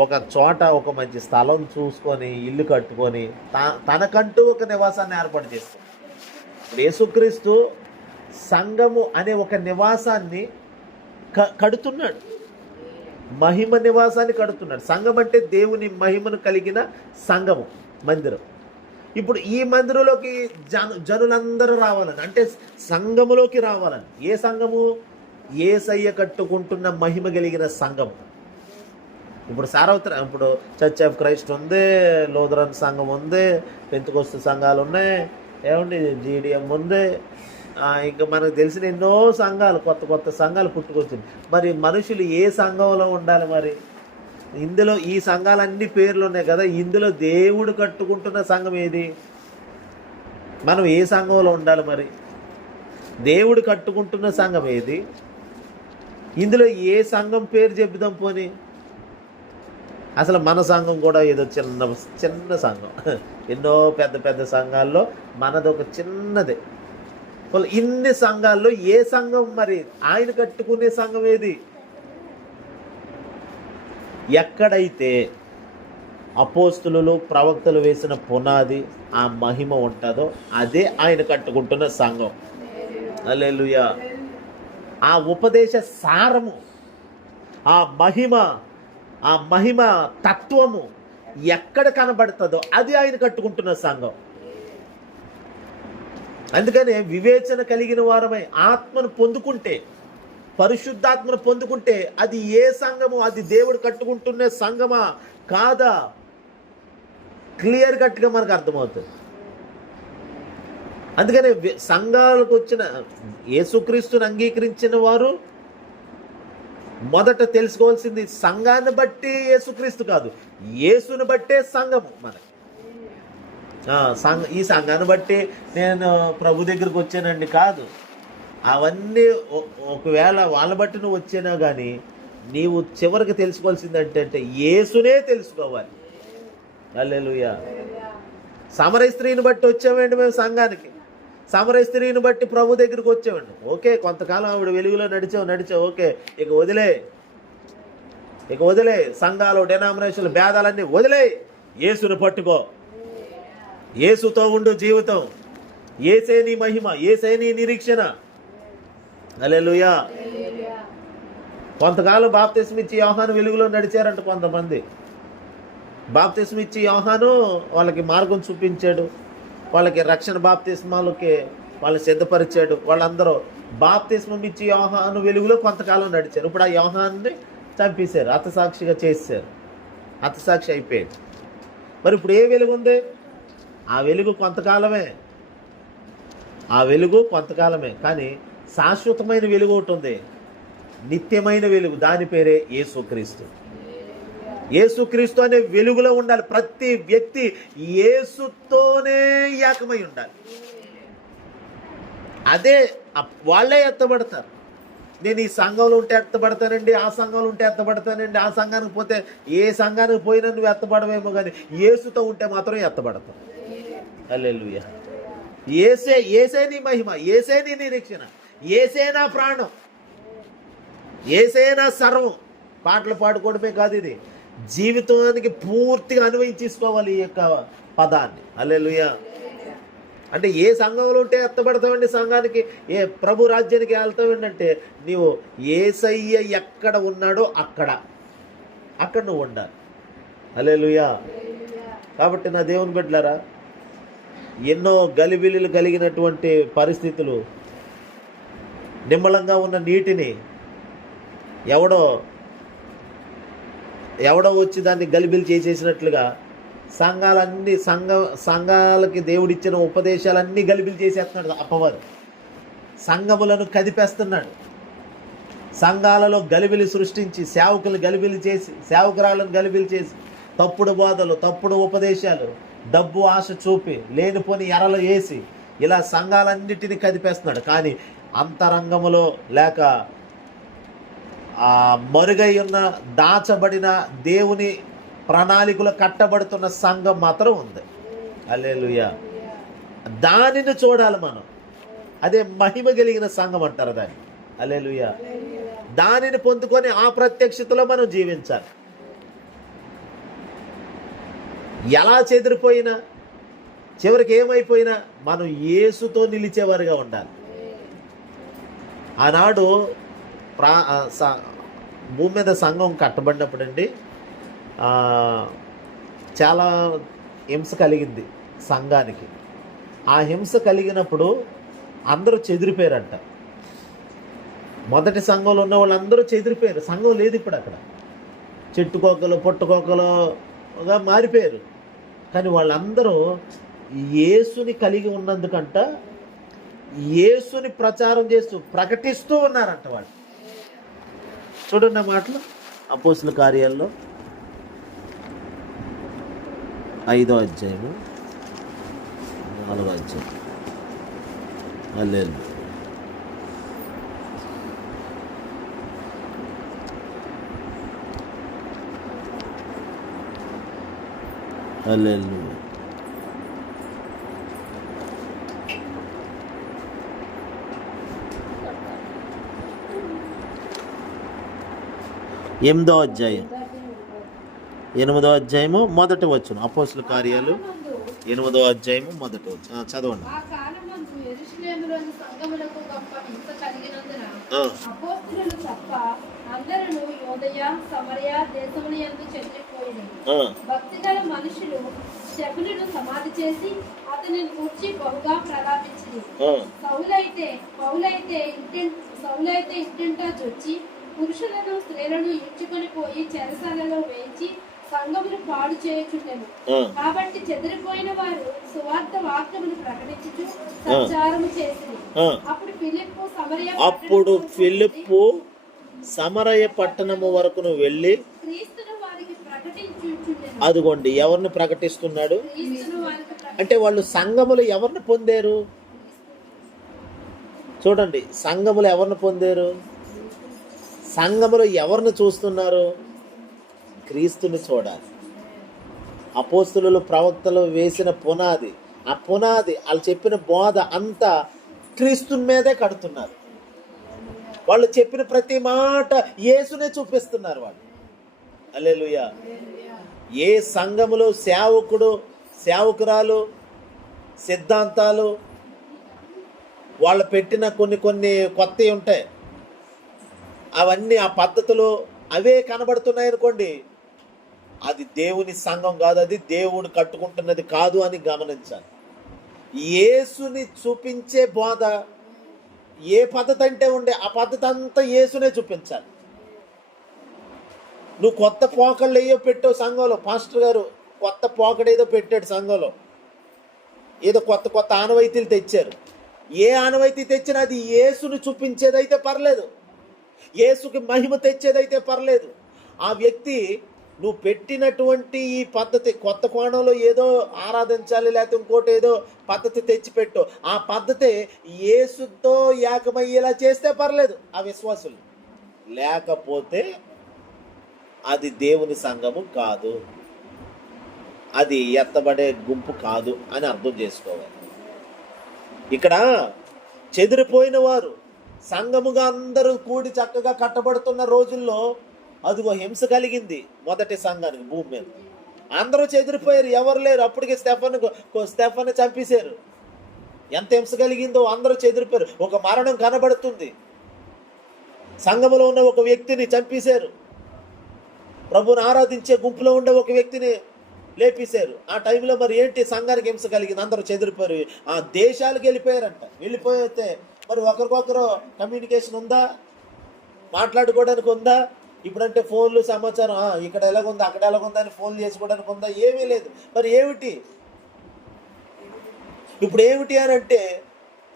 ఒక చోట ఒక మంచి స్థలం చూసుకొని ఇల్లు కట్టుకొని తనకంటూ ఒక నివాసాన్ని ఏర్పాటు చేస్తాడు. యేసుక్రీస్తు సంఘము అనే ఒక నివాసాన్ని కడుతున్నాడు, మహిమ నివాసాన్ని కడుతున్నాడు. సంఘం అంటే దేవుని మహిమను కలిగిన సంఘము, మందిరం. ఇప్పుడు ఈ మందిరంలోకి జనులందరూ రావాలని, అంటే సంఘములోకి రావాలని. ఏ సంఘము? యేసయ్య కట్టుకుంటున్న మహిమ కలిగిన సంఘము. ఇప్పుడు ఇప్పుడు చర్చ్ ఆఫ్ క్రైస్ట్ ఉంది, లూథరన్ సంఘం ఉంది, పెంతెకోస్తు సంఘాలు ఉన్నాయి, ఏమండి జీడిఎం ఉంది, ఇంకా మనకు తెలిసిన ఎన్నో సంఘాలు, కొత్త సంఘాలు పుట్టుకొచ్చింది. మరి మనుషులు ఏ సంఘంలో ఉండాలి? మరి ఇందులో ఈ సంఘాలన్నీ పేర్లు ఉన్నాయి కదా, ఇందులో దేవుడు కట్టుకుంటున్న సంఘం ఏది? మనం ఏ సంఘంలో ఉండాలి? మరి దేవుడు కట్టుకుంటున్న సంఘం ఏది? ఇందులో ఏ సంఘం పేరు చెబుదాం పోనీ? అసలు మన సంఘం కూడా ఏదో చిన్న సంఘం. ఎన్నో పెద్ద సంఘాల్లో మనది ఒక చిన్నదే. ఇన్ని సంఘాల్లో ఏ సంఘం మరి? ఆయన కట్టుకునే సంఘం ఏది? ఎక్కడైతే అపోస్తులు ప్రవక్తలు వేసిన పునాది, ఆ మహిమ ఉంటుందో అదే ఆయన కట్టుకుంటున్న సంఘం. హల్లెలూయా. ఆ ఉపదేశ సారము, ఆ మహిమ తత్వము ఎక్కడ కనబడుతుందో అది ఆయన కట్టుకుంటున్న సంఘం. అందుకనే వివేచన కలిగిన వారమై ఆత్మను పొందుకుంటే, పరిశుద్ధాత్మను పొందుకుంటే అది ఏ సంఘము? అది దేవుడు కట్టుకుంటున్న సంఘమా కాదా? క్లియర్ కట్గా మనకు అర్థమవుతుంది. అందుకనే సంఘాలకు వచ్చిన యేసుక్రీస్తుని అంగీకరించిన వారు మొదట తెలుసుకోవాల్సింది సంఘాన్ని బట్టి యేసుక్రీస్తు కాదు, యేసుని బట్టే సంఘము మనకి. ఈ సంఘాన్ని బట్టి నేను ప్రభు దగ్గరికి వచ్చానండి కాదు. అవన్నీ ఒకవేళ వాళ్ళ బట్టి నువ్వు వచ్చానా కానీ నీవు చివరికి తెలుసుకోవాల్సింది అంటే యేసునే తెలుసుకోవాలి. హల్లెలూయా. సమరయ స్త్రీని బట్టి వచ్చామండి మేము సంఘానికి, సమరయ స్త్రీని బట్టి ప్రభు దగ్గరికి వచ్చామండి. ఓకే, కొంతకాలం ఆవిడ వెలుగులో నడిచావు ఓకే, ఇక వదిలే సంఘాలు డెనామినేషన్లు భేదాలన్నీ వదిలే, యేసుని పట్టుకో, యేసుతో ఉండు జీవితం, యేసే నీ మహిమ, యేసే నీ నిరీక్షణ. హల్లెలూయా. కొంతకాలం బాప్తిస్మం ఇచ్చి యోహాను వెలుగులో నడిచారంట కొంతమంది. బాప్తిస్మం ఇచ్చి యోహాను వాళ్ళకి మార్గం చూపించాడు, వాళ్ళకి రక్షణ బాప్తిస్మాలకి వాళ్ళు సిద్ధపరిచాడు. వాళ్ళందరూ బాప్తిస్మం ఇచ్చి యోహాను వెలుగులో కొంతకాలం నడిచారు. ఇప్పుడు ఆ యోహాన్ని చంపేశారు, హతసాక్షిగా చేశారు, హతసాక్షి అయిపోయాడు. మరి ఇప్పుడు ఏ వెలుగు ఉంది? ఆ వెలుగు కొంతకాలమే, కానీ శాశ్వతమైన వెలుగు ఒకటి ఉంది, నిత్యమైన వెలుగు. దాని పేరే యేసుక్రీస్తు. యేసుక్రీస్తు అనే వెలుగులో ఉండాలి. ప్రతి వ్యక్తి యేసుతోనే ఏకమై ఉండాలి. అదే వాళ్ళే ఎత్తబడతారు. నేను ఈ సంఘంలో ఉంటే ఎత్తబడతానండి, ఆ సంఘంలో ఉంటే ఎత్తబడతానండి, ఆ సంఘానికి పోతే ఏ సంఘానికి పోయినా నువ్వు ఎత్తబడవేమో, కానీ యేసుతో ఉంటే మాత్రం ఎత్తబడతావు. హల్లెలూయా. యేసే నీ మహిమ, యేసే నీ నిరీక్షణ, యేసే నా ప్రాణం, యేసే నా సర్వం. పాటలు పాడుకోవడమే కాదు, ఇది జీవితానికి పూర్తిగా అన్వయించేసుకోవాలి ఈ యొక్క పదాన్ని. హల్లెలూయా. అంటే ఏ సంఘంలో ఉంటే ఎత్తబడతావండి, సంఘానికి ఏ ప్రభు రాజ్యానికి వెళ్తావండి అంటే నీవు యేసయ్య ఎక్కడ ఉన్నాడో అక్కడ నువ్వు ఉండాలి. హల్లెలూయా. కాబట్టి నా దేవుని బిడ్డలారా, ఎన్నో గలిబిలిలు కలిగినటువంటి పరిస్థితులు, నిమ్మలంగా ఉన్న నీటిని ఎవడో వచ్చి దాన్ని గలిబిలి చేసేసినట్లుగా సంఘాలకి దేవుడిచ్చిన ఉపదేశాలన్నీ గలిబిలి చేసేస్తున్నాడు అపవాది. సంఘములను కదిపేస్తున్నాడు, సంఘాలలో గలిబిలి సృష్టించి సేవకులు గలిబిలి చేసి, సేవకురాలను గలిబిలి చేసి, తప్పుడు బోధలు, తప్పుడు ఉపదేశాలు, డబ్బు ఆశ చూపి, లేనిపోని ఎరలు వేసి ఇలా సంఘాలన్నిటినీ కదిపేస్తున్నాడు. కానీ అంతరంగములో లేక మరుగై ఉన్న దాచబడిన దేవుని ప్రణాళికలో కట్టబడుతున్న సంఘం మాత్రం ఉంది. హల్లెలూయా. దానిని చూడాలి మనం. అదే మహిమ కలిగిన సంఘం అంటారు దాన్ని. హల్లెలూయా. దానిని పొందుకొని ఆ ప్రత్యక్షతలో మనం జీవించాలి. ఎలా చెదిరిపోయినా, చివరికి ఏమైపోయినా మనం యేసుతో నిలిచేవారుగా ఉండాలి. ఆనాడు భూమి మీద సంఘం కట్టబడినప్పుడు అండి చాలా హింస కలిగింది సంఘానికి. ఆ హింస కలిగినప్పుడు అందరూ చెదిరిపోయారంట. మొదటి సంఘంలో ఉన్న వాళ్ళందరూ చెదిరిపోయారు. సంఘం లేదు ఇప్పుడు అక్కడ. చెట్టుకోకలు పొట్టుకోకలుగా మారిపోయారు. కానీ వాళ్ళందరూ యేసుని కలిగి ఉన్నందుకంట యేసుని ప్రచారం చేస్తూ ప్రకటిస్తూ ఉన్నారంట వాళ్ళు. చూడండి ఆ మాటలు అపోస్తుల కార్యాల్లో 5వ అధ్యాయము 4వ అధ్యాయం. హల్లెలూయా. హల్లెలూయా. 8వ అధ్యాయం 8వ అధ్యాయము మొదటి వచనం. అపోస్తుల కార్యాలు 8వ అధ్యాయము మొదటి వచనం చదవండి. భక్తిగల మనుషులు శకునును సమాధి చేసి అతనిని కూర్చి బహుగా ప్రలాపించింది. సౌలైతే ఇంటింటా చొచ్చి పురుషులను స్త్రీలను ఇచ్చుకొని పోయి చెరసాలలో వేయించి సంఘమును పాడు చేయుచుండెను. కాబట్టి చెదిరిపోయిన వారు సువార్త వాక్యమును ప్రకటించుచు సంచారము చేసింది. అప్పుడు ఫిలిప్పు సమరయ పట్టణము వరకును వెళ్ళి క్రీస్తును వారికి ప్రకటించుచుండెను. అదిగోండి ఎవరిని ప్రకటిస్తున్నాడు క్రీస్తును వారికి అంటే వాళ్ళు సంఘములు ఎవరిని పొందారు చూడండి, సంఘములు ఎవరిని పొందారు, సంఘములు ఎవరిని చూస్తున్నారు, క్రీస్తుని చూడాలి. అపోస్తులు ప్రవక్తలు వేసిన పునాది, ఆ పునాది వాళ్ళు చెప్పిన బోధ అంతా క్రీస్తుని మీదే కడుతున్నారు. వాళ్ళు చెప్పిన ప్రతి మాట యేసునే చూపిస్తున్నారు వాళ్ళు. హల్లెలూయా. ఏ సంఘములో సేవకుడు సేవకురాలు సిద్ధాంతాలు వాళ్ళు పెట్టిన కొన్ని కొత్తవి ఉంటాయి, అవన్నీ ఆ పద్ధతులు అవే కనబడుతున్నాయి అనుకోండి, అది దేవుని సంఘం కాదు, అది దేవుడు కట్టుకుంటున్నది కాదు అని గమనించాలి. యేసుని చూపించే బోధ ఏ పద్ధతి అంటే ఉండే ఆ పద్ధతి అంతా యేసునే చూపించాలి. నువ్వు కొత్త పోకళ్ళు ఏయో పెట్టావు సంఘంలో, పాస్టర్ గారు కొత్త పోకడు ఏదో పెట్టాడు సంఘంలో, ఏదో కొత్త ఆనవాయితీలు తెచ్చారు. ఏ ఆనవాయితీ తెచ్చినా అది యేసుని చూపించేదైతే పర్లేదు, యేసుకి మహిమ తెచ్చేదైతే పర్లేదు. ఆ వ్యక్తి నువ్వు పెట్టినటువంటి ఈ పద్ధతి కొత్త కోణంలో ఏదో ఆరాధించాలి లేకపోతే ఇంకోటి ఏదో పద్ధతి తెచ్చిపెట్టు, ఆ పద్ధతి యేసుతో ఏకమయ్యేలా చేస్తే పర్లేదు ఆ విశ్వాసులు, లేకపోతే అది దేవుని సంఘము కాదు, అది ఎత్తబడే గుంపు కాదు అని అర్థం చేసుకోవాలి. ఇక్కడ చెదిరిపోయిన వారు సంఘముగా అందరూ కూడి చక్కగా కట్టబడుతున్న రోజుల్లో అదిగో హింస కలిగింది మొదటి సంఘానికి భూమి మీద. అందరూ చెదిరిపోయారు, ఎవరు లేరు. అప్పటికే స్టెఫన్ చంపేశారు. ఎంత హింస కలిగిందో, అందరూ చెదిరిపోయారు. ఒక మరణం కనబడుతుంది, సంఘములో ఉన్న ఒక వ్యక్తిని చంపేశారు, ప్రభుని ఆరాధించే గుంపులో ఉండే ఒక వ్యక్తిని లేపేశారు. ఆ టైంలో మరి ఏంటి సంఘానికి హింస కలిగింది, అందరూ చెదిరిపోయారు, ఆ దేశాలకు వెళ్ళిపోయారంట. వెళ్ళిపోతే మరి ఒకరికొకరు కమ్యూనికేషన్ ఉందా, మాట్లాడుకోవడానికి ఉందా? ఇప్పుడంటే ఫోన్లు సమాచారం, ఇక్కడ ఎలాగుంది అక్కడ ఎలాగుందా అని ఫోన్లు చేసుకోవడానికి ఉందా? ఏమీ లేదు. మరి ఏమిటి ఇప్పుడు ఏమిటి అని అంటే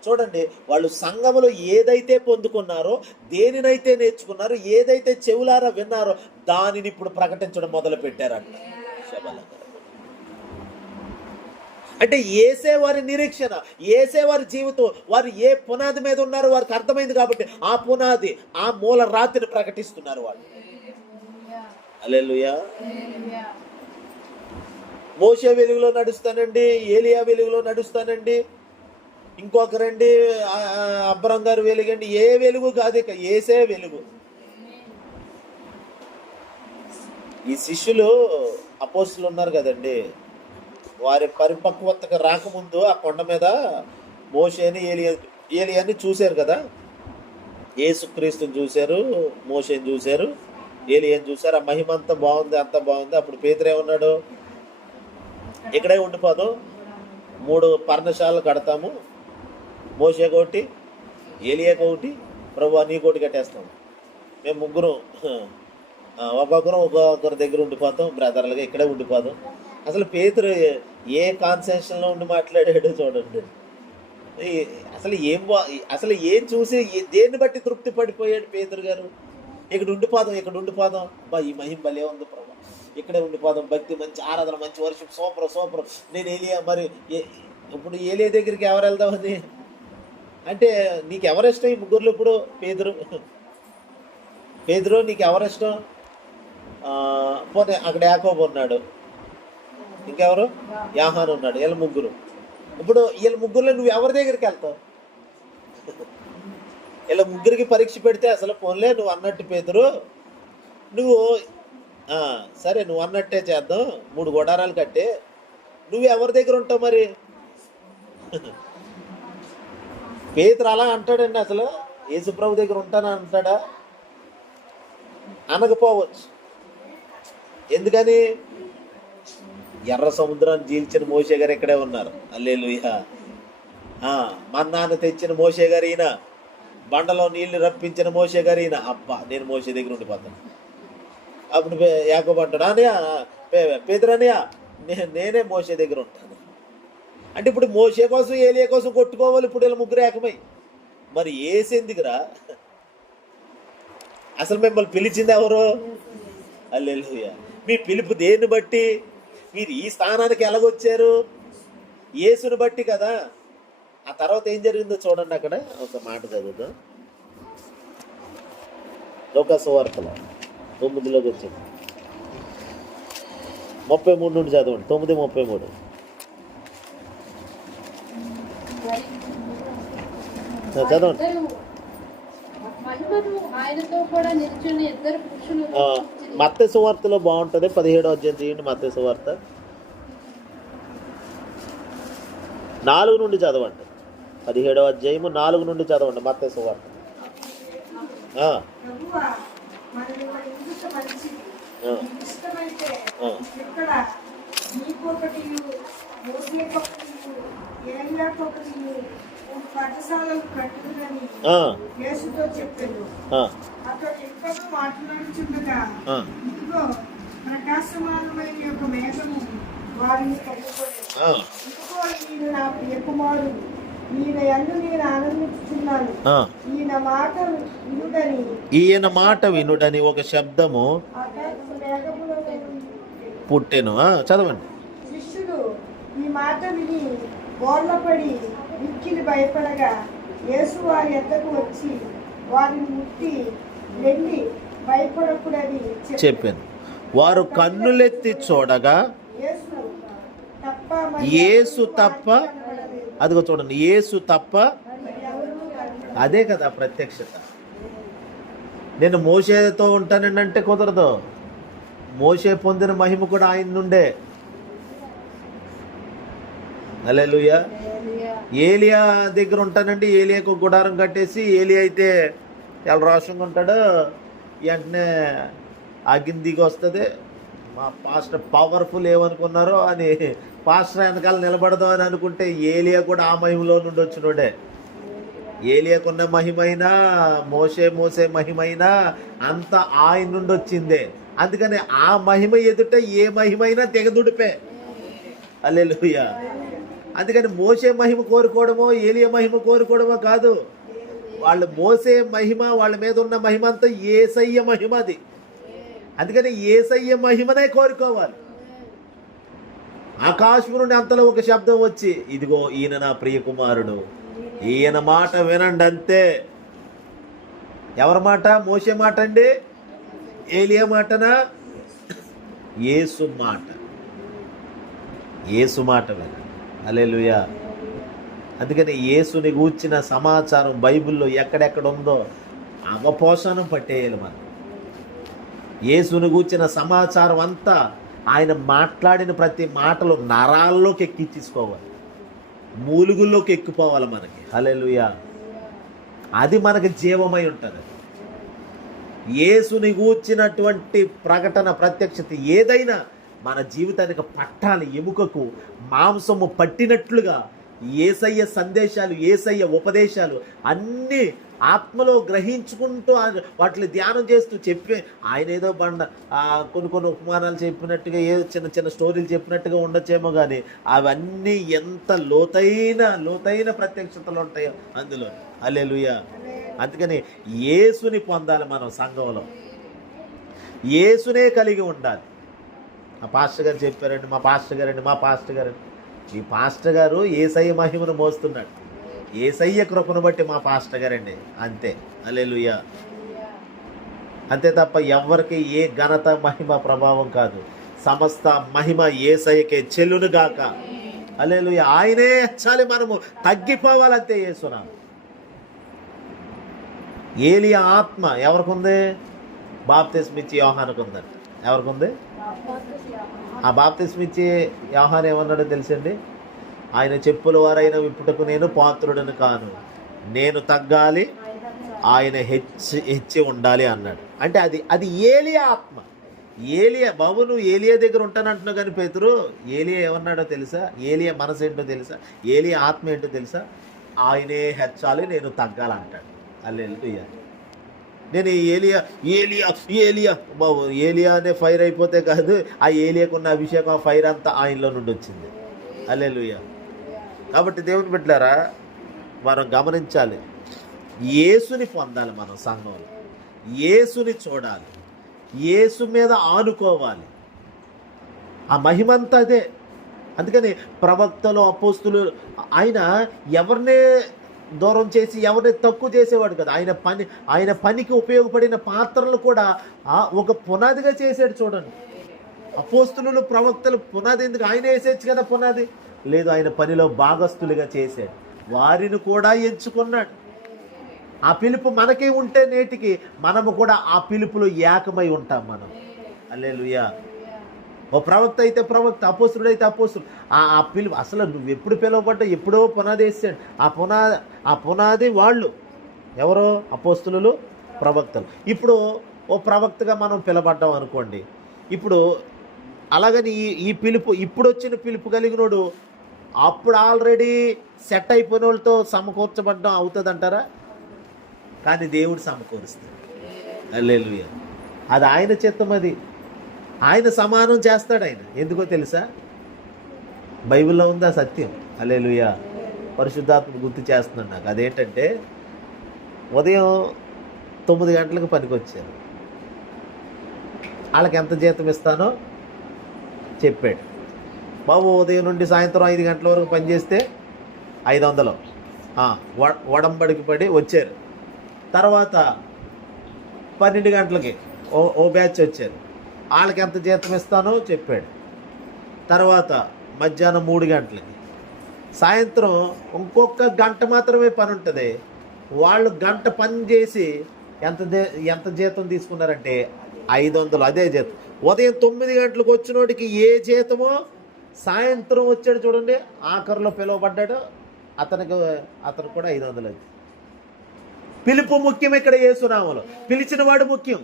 చూడండి, వాళ్ళు సంఘములో ఏదైతే పొందుకున్నారో, దేనినైతే నేర్చుకున్నారో, ఏదైతే చెవులారా విన్నారో దానిని ఇప్పుడు ప్రకటించడం మొదలు పెట్టారంట. అంటే ఏసే వారి నిరీక్షణ, ఏసే వారి జీవితం, వారు ఏ పునాది మీద ఉన్నారో వారికి అర్థమైంది కాబట్టి ఆ పునాది, ఆ మూల రాతిని ప్రకటిస్తున్నారు వాళ్ళు. హల్లెలూయా. మోషే వెలుగులో నడుస్తానండి, ఏలియా వెలుగులో నడుస్తానండి, ఇంకొకరండి అబ్రహం గారు వెలుగండి, ఏ వెలుగు కాదు, ఇక ఏసే వెలుగు. ఈ శిష్యులు అపోస్తులు ఉన్నారు కదండి, వారి పరిపక్వతకు రాకముందు ఆ కొండ మీద మోషేని ఏలియాని చూశారు కదా. యేసుక్రీస్తుని చూశారు, మోషేని చూశారు, ఏలియాని చూశారు. ఆ మహిమ అంతా బాగుంది, అంత బాగుంది. అప్పుడు పేతురు ఏమన్నాడు, ఇక్కడే ఉండిపోదు, 3 పర్ణశాలలు కడతాము, మోషేకి ఒకటి, ఏలియాకి ఒకటి, ప్రభువా నీకోటి కట్టేస్తాము, మేము ముగ్గురం ఒక్కొక్కరు దగ్గర ఉండిపోతాం, బ్రదర్లుగా ఇక్కడే ఉండిపోతాం. అసలు పేతురు ఏ కాన్సెన్షన్లో ఉండి మాట్లాడాడో చూడండి. అసలు ఏం చూసి దేన్ని బట్టి తృప్తి పడిపోయాడు పేతురు గారు. ఇక్కడ ఉండిపోదాం బా, ఈ మహిమ భలే ఉంది ప్రభు, ఇక్కడే ఉండిపోదాం, భక్తి మంచి ఆరాధన, మంచి వర్షం, సూపర్. నేను ఏలియా, మరి ఇప్పుడు ఏలియా దగ్గరికి ఎవరు వెళ్దామని అంటే నీకు ఎవరిష్టం ఈ ముగ్గురులో? ఇప్పుడు పేతురు నీకు ఎవరిష్టం? పోనీ అక్కడ యాకోబు ఉన్నాడు, ఇంకెవరు, యాహాను ఉన్నాడు, వీళ్ళ ముగ్గురు. ఇప్పుడు వీళ్ళ ముగ్గురులో నువ్వు ఎవరి దగ్గరికి వెళ్తావు? వీళ్ళ ముగ్గురికి పరీక్ష పెడితే అసలు పోన్లే నువ్వు అన్నట్టు పేతురు, నువ్వు సరే నువ్వు అన్నట్టే చేద్దాం, 3 గుడారాలు కట్టే, నువ్వు ఎవరి దగ్గర ఉంటావు మరి? పేతురు అలా అంటాడండి. అసలు యేసుప్రభు దగ్గర ఉంటానా అంటాడా? అనకపోవచ్చు. ఎందుకని? ఎర్ర సముద్రాన్ని చీల్చిన మోషే గారు ఇక్కడే ఉన్నారు. హల్లెలూయా. మన్నాను తెచ్చిన మోషే గారు ఈయన, బండలో నీళ్లు రప్పించిన మోషే గారు ఈయన. అబ్బా, నేను మోషే దగ్గర ఉండిపోతాను. అప్పుడు యాకోబు అంటాడు, అనయా పేతురు అనయా, నేనే మోషే దగ్గర ఉంటాను. అంటే ఇప్పుడు మోషే కోసం ఏలియా కోసం కొట్టుకోవాలి ఇప్పుడు వీళ్ళ ముగ్గురు ఏకమై. మరి ఏసేందుకురా? అసలు మిమ్మల్ని పిలిచింది ఎవరు? హల్లెలూయా. మీ పిలుపు దేన్ని బట్టి? మీరు ఈ స్థానానికి ఎలాగొచ్చారు? యేసుని బట్టి కదా. ఆ తర్వాత ఏం జరిగిందో చూడండి, అక్కడ ఒక మాట చదువుతాం. లోకాసు వార్తలో 9లోకి వచ్చింది, 33 నుండి చదవండి. 9:33. చదవండి. మహిమను ఆయనతో కూడా నిల్చుని ఇద్దరు పురుషులు మత్తయి సువార్తలో బాగుంటుంది. 17వ అధ్యాయం చేయండి. మత్తయి సువార్త 4 నుండి చదవండి. 17వ అధ్యాయము 4 నుండి చదవండి. మత్తయి సువార్త. ప్రభువా, మనల్ని ఎందుకు మంచిది? నీకు ఇష్టమైతే ఇక్కడ నీకొకటియు, మోసేకొకటియు, ఏలియాకొకటియు పాఠశాలలు కట్టుదని యేసుతో చెప్పాను. అతడు ఎక్కడో మాట్లాడుచుండగా ఇదిగో ప్రకాశమానమైన యొక్క మేఘము వారిని కట్టుకోలేదు. ఇదిగో ఈయన నా ప్రియకుమారుడు, ఈయన యందు నేను ఆనందిస్తున్నాను, ఈయన మాట వినుడని. ఈయన మాట వినుడని ఒక శబ్దము పుట్టెను. చదవండి. శిష్యుడు ఈ మాట విని బోర్లపడి మిక్కిలి భయపడగా యేసు వారి ఎద్దకు వచ్చి వారిని ముట్టి వెళ్ళి భయపడకూడని చెప్పాను. వారు కన్నులెత్తి చూడగా యేసు తప్ప, అదిగో చూడండి, యేసు తప్ప. అదే కదా ప్రత్యక్షత. నేను మోషేతో ఉంటానండి అంటే కుదరదు. మోషే పొందిన మహిమ కూడా ఆయన నుండే. హల్లెలూయా. ఏలియా దగ్గర ఉంటానండి, ఏలియాకు గుడారం కట్టేసి ఏలియా అయితే చాలా రోషంగా ఉంటాడు, వెంటనే అగ్ని దిగి వస్తుంది. మా పాస్టర్ పవర్ఫుల్ ఏమనుకున్నారో అని పాస్టర్ వెనకాల నిలబడదాం అని అనుకుంటే ఏలియా కూడా ఆ మహిమలో నుండి వచ్చినోడే. ఏలియాకున్న మహిమైనా మోసే మహిమైనా అంత ఆయన నుండి వచ్చిందే. అందుకని ఆ మహిమ ఎదుట ఏ మహిమైనా తెగదుడిపే. హల్లెలూయా. అందుకని మోసే మహిమ కోరుకోవడమో ఏలియా మహిమ కోరుకోవడమో కాదు. వాళ్ళు మోసే మహిమ, వాళ్ళ మీద ఉన్న మహిమ అంతా యేసయ్య మహిమ అది. అందుకని యేసయ్య మహిమనే కోరుకోవాలి. ఆకాశం నుండి అంతలో ఒక శబ్దం వచ్చి, ఇదిగో ఈయన నా ప్రియ కుమారుడు, ఈయన మాట వినండి. అంతే. ఎవరి మాట? మోసే మాట అండి? ఏలియా మాటనా? యేసు మాట. యేసు మాట వినండి. హల్లెలూయా. అందుకని యేసుని గూర్చిన సమాచారం బైబిల్లో ఎక్కడెక్కడ ఉందో అవపోషణం పట్టేయాలి మనం. యేసుని గూర్చిన సమాచారం అంతా ఆయన మాట్లాడిన ప్రతి మాటలు నరాల్లోకి ఎక్కించుకోవాలి, మూలుగుల్లోకి ఎక్కిపోవాలి మనకి. హల్లెలూయా. అది మనకి జీవమై ఉంటుంది. యేసుని గూర్చినటువంటి ప్రకటన, ప్రత్యక్షత ఏదైనా మన జీవితానికి పట్టాలి. ఎముకకు మాంసము పట్టినట్లుగా యేసయ్య సందేశాలు, యేసయ్య ఉపదేశాలు అన్నీ ఆత్మలో గ్రహించుకుంటూ వాటిని ధ్యానం చేస్తూ చెప్పి, ఆయన ఏదో కొన్ని ఉపమానాలు చెప్పినట్టుగా, ఏదో చిన్న చిన్న స్టోరీలు చెప్పినట్టుగా ఉండొచ్చేమో, కానీ అవన్నీ ఎంత లోతైన ప్రత్యక్షతలు ఉంటాయో అందులో. హల్లెలూయా. అందుకని యేసుని పొందాలి మనం. సంఘంలో యేసునే కలిగి ఉండాలి. మా పాస్టర్ గారు చెప్పారండి, మా పాస్టర్ గారు ఈ పాస్టర్ గారు యేసయ్య మహిమను మోస్తున్నాడు. యేసయ్య కృపను బట్టి మా పాస్టర్ గారండి, అంతే. హల్లెలూయా. అంతే తప్ప ఎవరికి ఏ ఘనత, మహిమ, ప్రభావం కాదు. సమస్త మహిమ యేసయ్యకే చెల్లును గాక. హల్లెలూయా. ఆయనే హెచ్చాలి, మనము తగ్గిపోవాలంతే. యేసునామం. ఏలియా ఆత్మ ఎవరికి ఉంది? బాప్తిస్మం ఇచ్చి యోహానుకు ఉందంట. ఎవరికి ఉంది? ఆ బాప్తిస్మం ఇచ్చి యోహాను ఏమన్నాడో తెలుసండి? ఆయన చెప్పుల వారైన విప్పుటకు నేను పాత్రుడను కాను, నేను తగ్గాలి, ఆయన హెచ్చి ఉండాలి అన్నాడు. అంటే అది ఏలియా ఆత్మ. ఏలియా బాబు, నువ్వు ఏలియా దగ్గర ఉంటానంటున్నావు, కానీ పేతురు ఏలియా ఏమన్నాడో తెలుసా? ఏలియా మనసు ఏంటో తెలుసా? ఏలియా ఆత్మ ఏంటో తెలుసా? ఆయనే హెచ్చాలి, నేను తగ్గాలంటాడు. హల్లెలూయా. నేను ఏలియా బాబు, ఏలియా అనే ఫైర్ అయిపోతే కాదు, ఆ ఏలియాకున్న అభిషేకం, ఆ ఫైర్ అంతా ఆయనలో నుండి వచ్చింది. హల్లెలూయా. కాబట్టి దేవుని బిడ్డలారా, మనం గమనించాలి, యేసుని పొందాలి మనం సంఘంలో. యేసుని చూడాలి, యేసు మీద ఆనుకోవాలి. ఆ మహిమంతా అదే. అందుకని ప్రవక్తలు, అపోస్తులు ఆయన ఎవరినే దూరం చేసి ఎవరిని తక్కువ చేసేవాడు కదా. ఆయన పనికి ఉపయోగపడిన పాత్రలు కూడా ఒక పునాదిగా చేశాడు. చూడండి, అపోస్తులు, ప్రవక్తలు పునాది ఎందుకు? ఆయన వేసేచ్చు కదా పునాది. లేదు, ఆయన పనిలో భాగస్థులుగా చేశాడు, వారిని కూడా ఎంచుకున్నాడు. ఆ పిలుపు మనకి ఉంటే నేటికి మనము కూడా ఆ పిలుపులో ఏకమై ఉంటాం మనం. హల్లెలూయా. ఓ ప్రవక్త అయితే ప్రవక్త, అపోస్తుడు అయితే అపోస్తుడు. ఆ పిలుపు అసలు నువ్వు ఎప్పుడు పిలువబడ్డా ఎప్పుడో పునాది వేసాడు. ఆ పునాది వాళ్ళు ఎవరో అపోస్తులు, ప్రవక్తలు. ఇప్పుడు ఓ ప్రవక్తగా మనం పిలబడ్డాం అనుకోండి. ఇప్పుడు అలాగని ఈ పిలుపు ఇప్పుడు వచ్చిన పిలుపు కలిగినోడు అప్పుడు ఆల్రెడీ సెట్ అయిపోయిన వాళ్ళతో సమకూర్చబడ్డం అవుతుంది అంటారా? కానీ దేవుడు సమకూరుస్తాడు. హల్లెలూయా. అది ఆయన చిత్తం, అది ఆయన సమానం చేస్తాడు. ఆయన ఎందుకో తెలుసా? బైబిల్లో ఉందా సత్యం. హల్లెలూయా. పరిశుద్ధాత్మ గుర్తు చేస్తున్నాడు నాకు. అదేంటంటే ఉదయం 9 గంటలకు పనికి వచ్చారు. వాళ్ళకి ఎంత జీతం ఇస్తానో చెప్పాడు. బాబు ఉదయం నుండి సాయంత్రం 5 గంటల వరకు పనిచేస్తే 500 ఒడంబడికి పడి వచ్చారు. తర్వాత 12 గంటలకి ఓ బ్యాచ్ వచ్చారు. వాళ్ళకి ఎంత జీతం ఇస్తానో చెప్పాడు. తర్వాత మధ్యాహ్నం 3 గంటలకి, సాయంత్రం ఇంకొక గంట మాత్రమే పని ఉంటుంది. వాళ్ళు గంట పని చేసి ఎంత జీతం తీసుకున్నారంటే 500. అదే జీతం. ఉదయం 9 గంటలకు వచ్చినోడికి ఏ జీతమో సాయంత్రం వచ్చాడు చూడండి, ఆఖరిలో పిలువబడ్డాడు, అతను కూడా 500. పిలుపు ముఖ్యం ఇక్కడ. యేసునామములో పిలిచిన వాడు ముఖ్యం.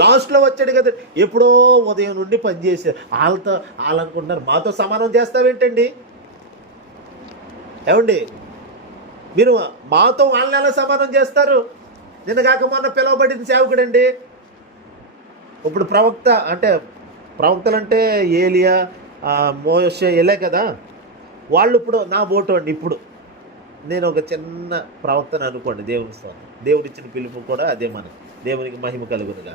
లాస్ట్లో వచ్చాడు కదా, ఎప్పుడో ఉదయం నుండి పనిచేసారు. వాళ్ళు అనుకుంటున్నారు మాతో సమానం చేస్తావేంటండి? ఏమండి, మీరు మాతో వాళ్ళని ఎలా సమానం చేస్తారు? నిన్న కాక మొన్న పిలువబడిన సేవకుడండి. ఇప్పుడు ప్రవక్తలు అంటే ఏలియా, మోషే వెళ్ళే కదా. వాళ్ళు ఇప్పుడు నా ఓటు అండి. ఇప్పుడు నేను ఒక చిన్న ప్రవక్తను అనుకోండి, దేవుడు ఇచ్చిన పిలుపు కూడా అదే. దేవునికి మహిమ కలుగునుగా.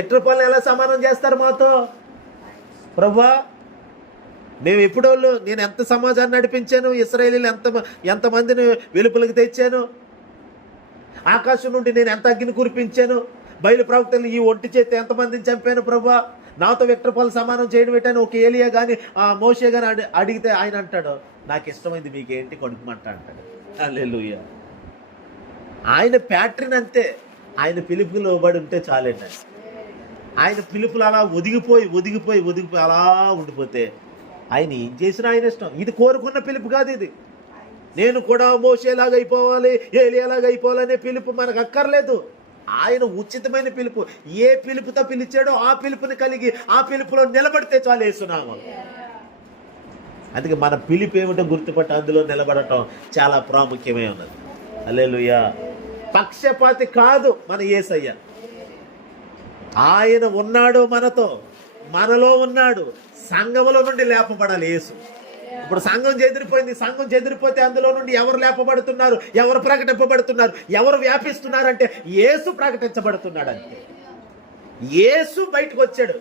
ఎట్రపాలను ఎలా సమానం చేస్తారు మాతో? ప్రభువా, మేము ఎప్పుడోళ్ళు, నేను ఎంత సమాజాన్ని నడిపించాను, ఇశ్రాయేలీలు ఎంతమందిని వెలుపలికి తెచ్చాను, ఆకాశం నుండి నేను ఎంత అగ్ని కురిపించాను, బయలు ప్రవక్తలు ఈ ఒంటి చేతి ఎంతమందిని చంపాను ప్రభువా, నాతో విక్రపాలు సమానం చేయడం పెట్టాను. ఒక ఏలియా కానీ మోషే కానీ అడిగితే ఆయన అంటాడు, నాకు ఇష్టమైంది మీకేంటి కొడుకుమంట అంటాడు. హల్లెలూయా. ఆయన ప్యాటర్న్ అంతే. ఆయన పిలుపుకి లోబడి ఉంటే చాలండి. ఆయన పిలుపులు అలా ఒదిగిపోయి అలా ఉండిపోతే ఆయన ఏం చేసినా ఆయన ఇష్టం. ఇది కోరుకున్న పిలుపు కాదు. ఇది నేను కూడా మోషేలాగా అయిపోవాలి, ఏలియాలాగా అయిపోవాలనే పిలుపు మనకు అక్కర్లేదు. ఆయన ఉచితమైన పిలుపు. ఏ పిలుపుతో పిలిచాడో ఆ పిలుపుని కలిగి ఆ పిలుపులో నిలబడితే చాలు యేసునామం. అందుకే మన పిలుపు ఏమిటో గుర్తుపట్టి అందులో నిలబడటం చాలా ప్రాముఖ్యమే ఉన్నది. హల్లెలూయా. పక్షపాతి కాదు మన యేసయ్య. ఆయన ఉన్నాడు మనతో, మనలో ఉన్నాడు. సంఘములో నుండి లేపబడాలి యేసు. ఇప్పుడు సంఘం చెదిరిపోయింది. సంఘం చెదిరిపోతే అందులో నుండి ఎవరు లేపబడుతున్నారు, ఎవరు ప్రకటింపబడుతున్నారు, ఎవరు వ్యాపిస్తున్నారంటే యేసు ప్రకటించబడుతున్నాడు. అంతే. యేసు బయటకు వచ్చాడు.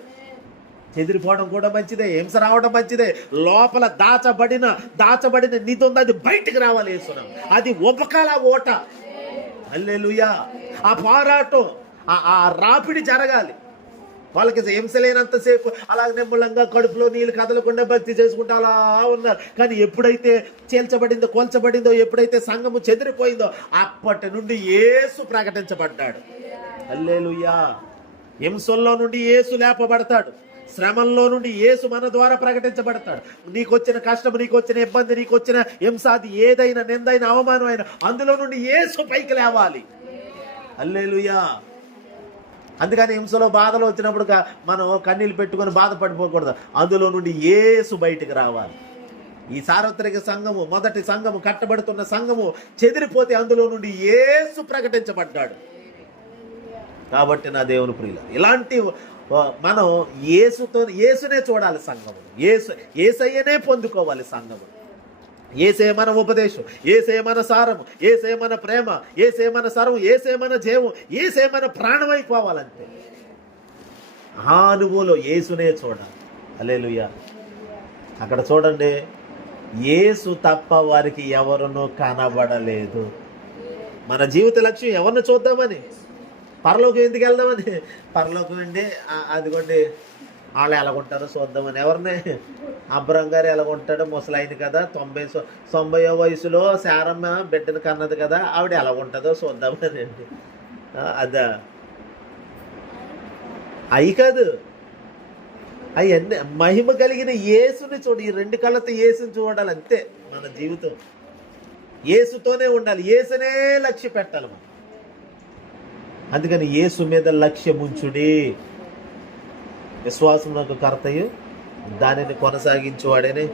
చెదిరిపోవడం కూడా మంచిదే, హింస రావడం మంచిదే. లోపల దాచబడిన నిధి ఉంది, అది బయటికి రావాలి యేసునామం. అది ఉపకాల ఓట. హల్లెలూయా. ఆ పోరాటం, ఆ రాపిడి జరగాలి. వాళ్ళకి హింస లేనంతసేపు అలా నిమ్మలంగా కడుపులో నీళ్ళు కదలకుండా భక్తి చేసుకుంటూ అలా ఉన్నారు. కానీ ఎప్పుడైతే కోల్చబడిందో, ఎప్పుడైతే సంఘము చెదిరిపోయిందో అప్పటి నుండి యేసు ప్రకటించబడ్డాడు. హల్లెలూయా. హింసల్లో నుండి యేసు లేపబడతాడు. శ్రమంలో నుండి యేసు మన ద్వారా ప్రకటించబడతాడు. నీకొచ్చిన కష్టం, నీకొచ్చిన ఇబ్బంది, నీకొచ్చిన హింస, అది ఏదైనా, నిందైన, అవమానం అయినా అందులో నుండి యేసు పైకి లేవాలి. హల్లెలూయా. అందుకని హింసలో బాధలు వచ్చినప్పుడు మనం కన్నీళ్ళు పెట్టుకొని బాధపడిపోకూడదు. అందులో నుండి యేసు బయటికి రావాలి. ఈ సార్వత్రిక సంఘము, మొదటి సంఘము, కట్టబడుతున్న సంఘము చెదిరిపోతే అందులో నుండి యేసు ప్రకటించబడ్డాడు. కాబట్టి నా దేవుని ప్రియుల, ఇలాంటి మనం యేసునే చూడాలి సంఘము. యేసయ్యనే పొందుకోవాలి సంఘము. ఏసే మన ఉపదేశం, ఏసే మన సారము, ఏసే మన ప్రేమ, ఏసే మన సర్వం, ఏసే మన జీవం, ఏసే మన ప్రాణమైపోవాలంతే. ఆ అనుభవంలో యేసునే చూడాలి. హల్లెలూయా. అక్కడ చూడండి, యేసు తప్ప వారికి ఎవరునూ కనబడలేదు. మన జీవిత లక్ష్యం ఎవరిని చూద్దామని, పరలోకం ఎందుకు వెళ్దామని. పరలోకం అండి అదిగోండి వాళ్ళు ఎలాగుంటారో చూద్దామని. ఎవరిని? అబ్రహం గారు ఎలాగుంటాడో, ముసలాయిన కదా, 90వ వయసులో శారమ్మ బిడ్డను కన్నది కదా, ఆవిడ ఎలాగుంటుందో చూద్దామని అండి. అదా అయి కాదు, అవన్నీ మహిమ కలిగిన యేసుని చూడు. ఈ 2 కళ్ళతో యేసుని చూడాలి అంతే. మన జీవితం యేసుతోనే ఉండాలి, యేసునే లక్ష్య పెట్టాలి మనం. అందుకని యేసు మీద లక్ష్యముంచుడి. విశ్వాసమునకు కర్తయు దానిని కొనసాగించువాడని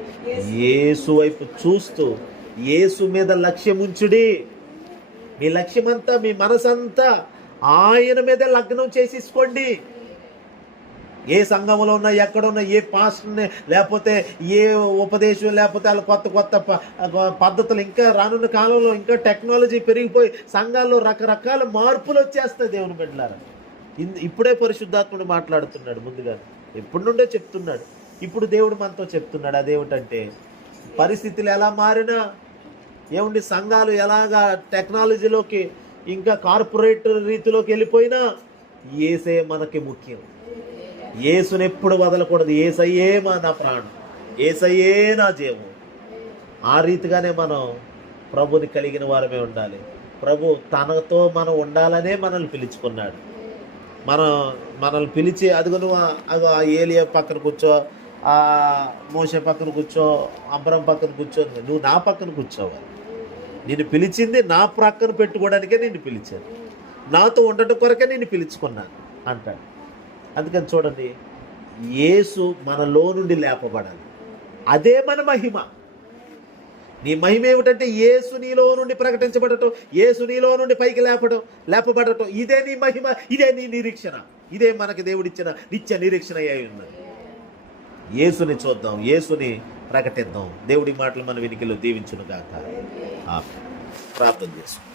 యేసు వైపు చూస్తూ యేసు మీద లక్ష్యముంచుడి. మీ లక్ష్యమంతా, మీ మనసంతా ఆయన మీదే లగ్నం చేసేసుకోండి. ఏ సంఘంలో ఉన్నా, ఎక్కడున్నా, ఏ పాస్టర్ని లేకపోతే ఏ ఉపదేశం లేకపోతే వాళ్ళ కొత్త పద్ధతులు, ఇంకా రానున్న కాలంలో ఇంకా టెక్నాలజీ పెరిగిపోయి సంఘాల్లో రకరకాల మార్పులు వచ్చేస్తాయి. దేవుని బిడ్డలారా, ఇప్పుడే పరిశుద్ధాత్ముడు మాట్లాడుతున్నాడు. ముందుగా ఎప్పటి నుండే చెప్తున్నాడు. ఇప్పుడు దేవుడు మనతో చెప్తున్నాడు. అదేమిటంటే, పరిస్థితులు ఎలా మారినా ఏముండి, సంఘాలు ఎలాగా టెక్నాలజీలోకి ఇంకా కార్పొరేట్ రీతిలోకి వెళ్ళిపోయినా యేసే మనకి ముఖ్యం. యేసుని ఎప్పుడు వదలకూడదు. యేసయ్యే నా ప్రాణం, యేసయ్యే నా జీవం. ఆ రీతిగానే మనం ప్రభుని కలిగిన వారమే ఉండాలి. ప్రభు తనతో మనం ఉండాలనే మనల్ని పిలుచుకున్నాడు. మనల్ని పిలిచి అదిగో నువ్వు ఆ ఏలియా పక్కన కూర్చో, ఆ మోషే పక్కన కూర్చో, అబ్రహం పక్కన కూర్చో, నువ్వు నా పక్కన కూర్చోవాలి. నిన్ను పిలిచింది నా ప్రక్కన పెట్టుకోవడానికే నిన్ను పిలిచాను, నాతో ఉండటం కొరకే నిన్ను పిలుచుకున్నాను అంటాడు. అందుకని చూడండి, యేసు మనలో నుండి లేపబడాలి. అదే మన మహిమ. నీ మహిమ ఏమిటంటే యేసు నీలో నుండి ప్రకటించబడటం, యేసు నీలో నుండి పైకి లేపబడటం. ఇదే నీ మహిమ, ఇదే నీ నిరీక్షణ, ఇదే మనకి దేవుడిచ్చిన నిత్య నిరీక్షణ అయి ఉన్నది. యేసుని చూద్దాం, యేసుని ప్రకటిద్దాం. దేవుడి మాటలు మన వినికిలో దీవించును గాక. ప్రార్థన చేస్తాం.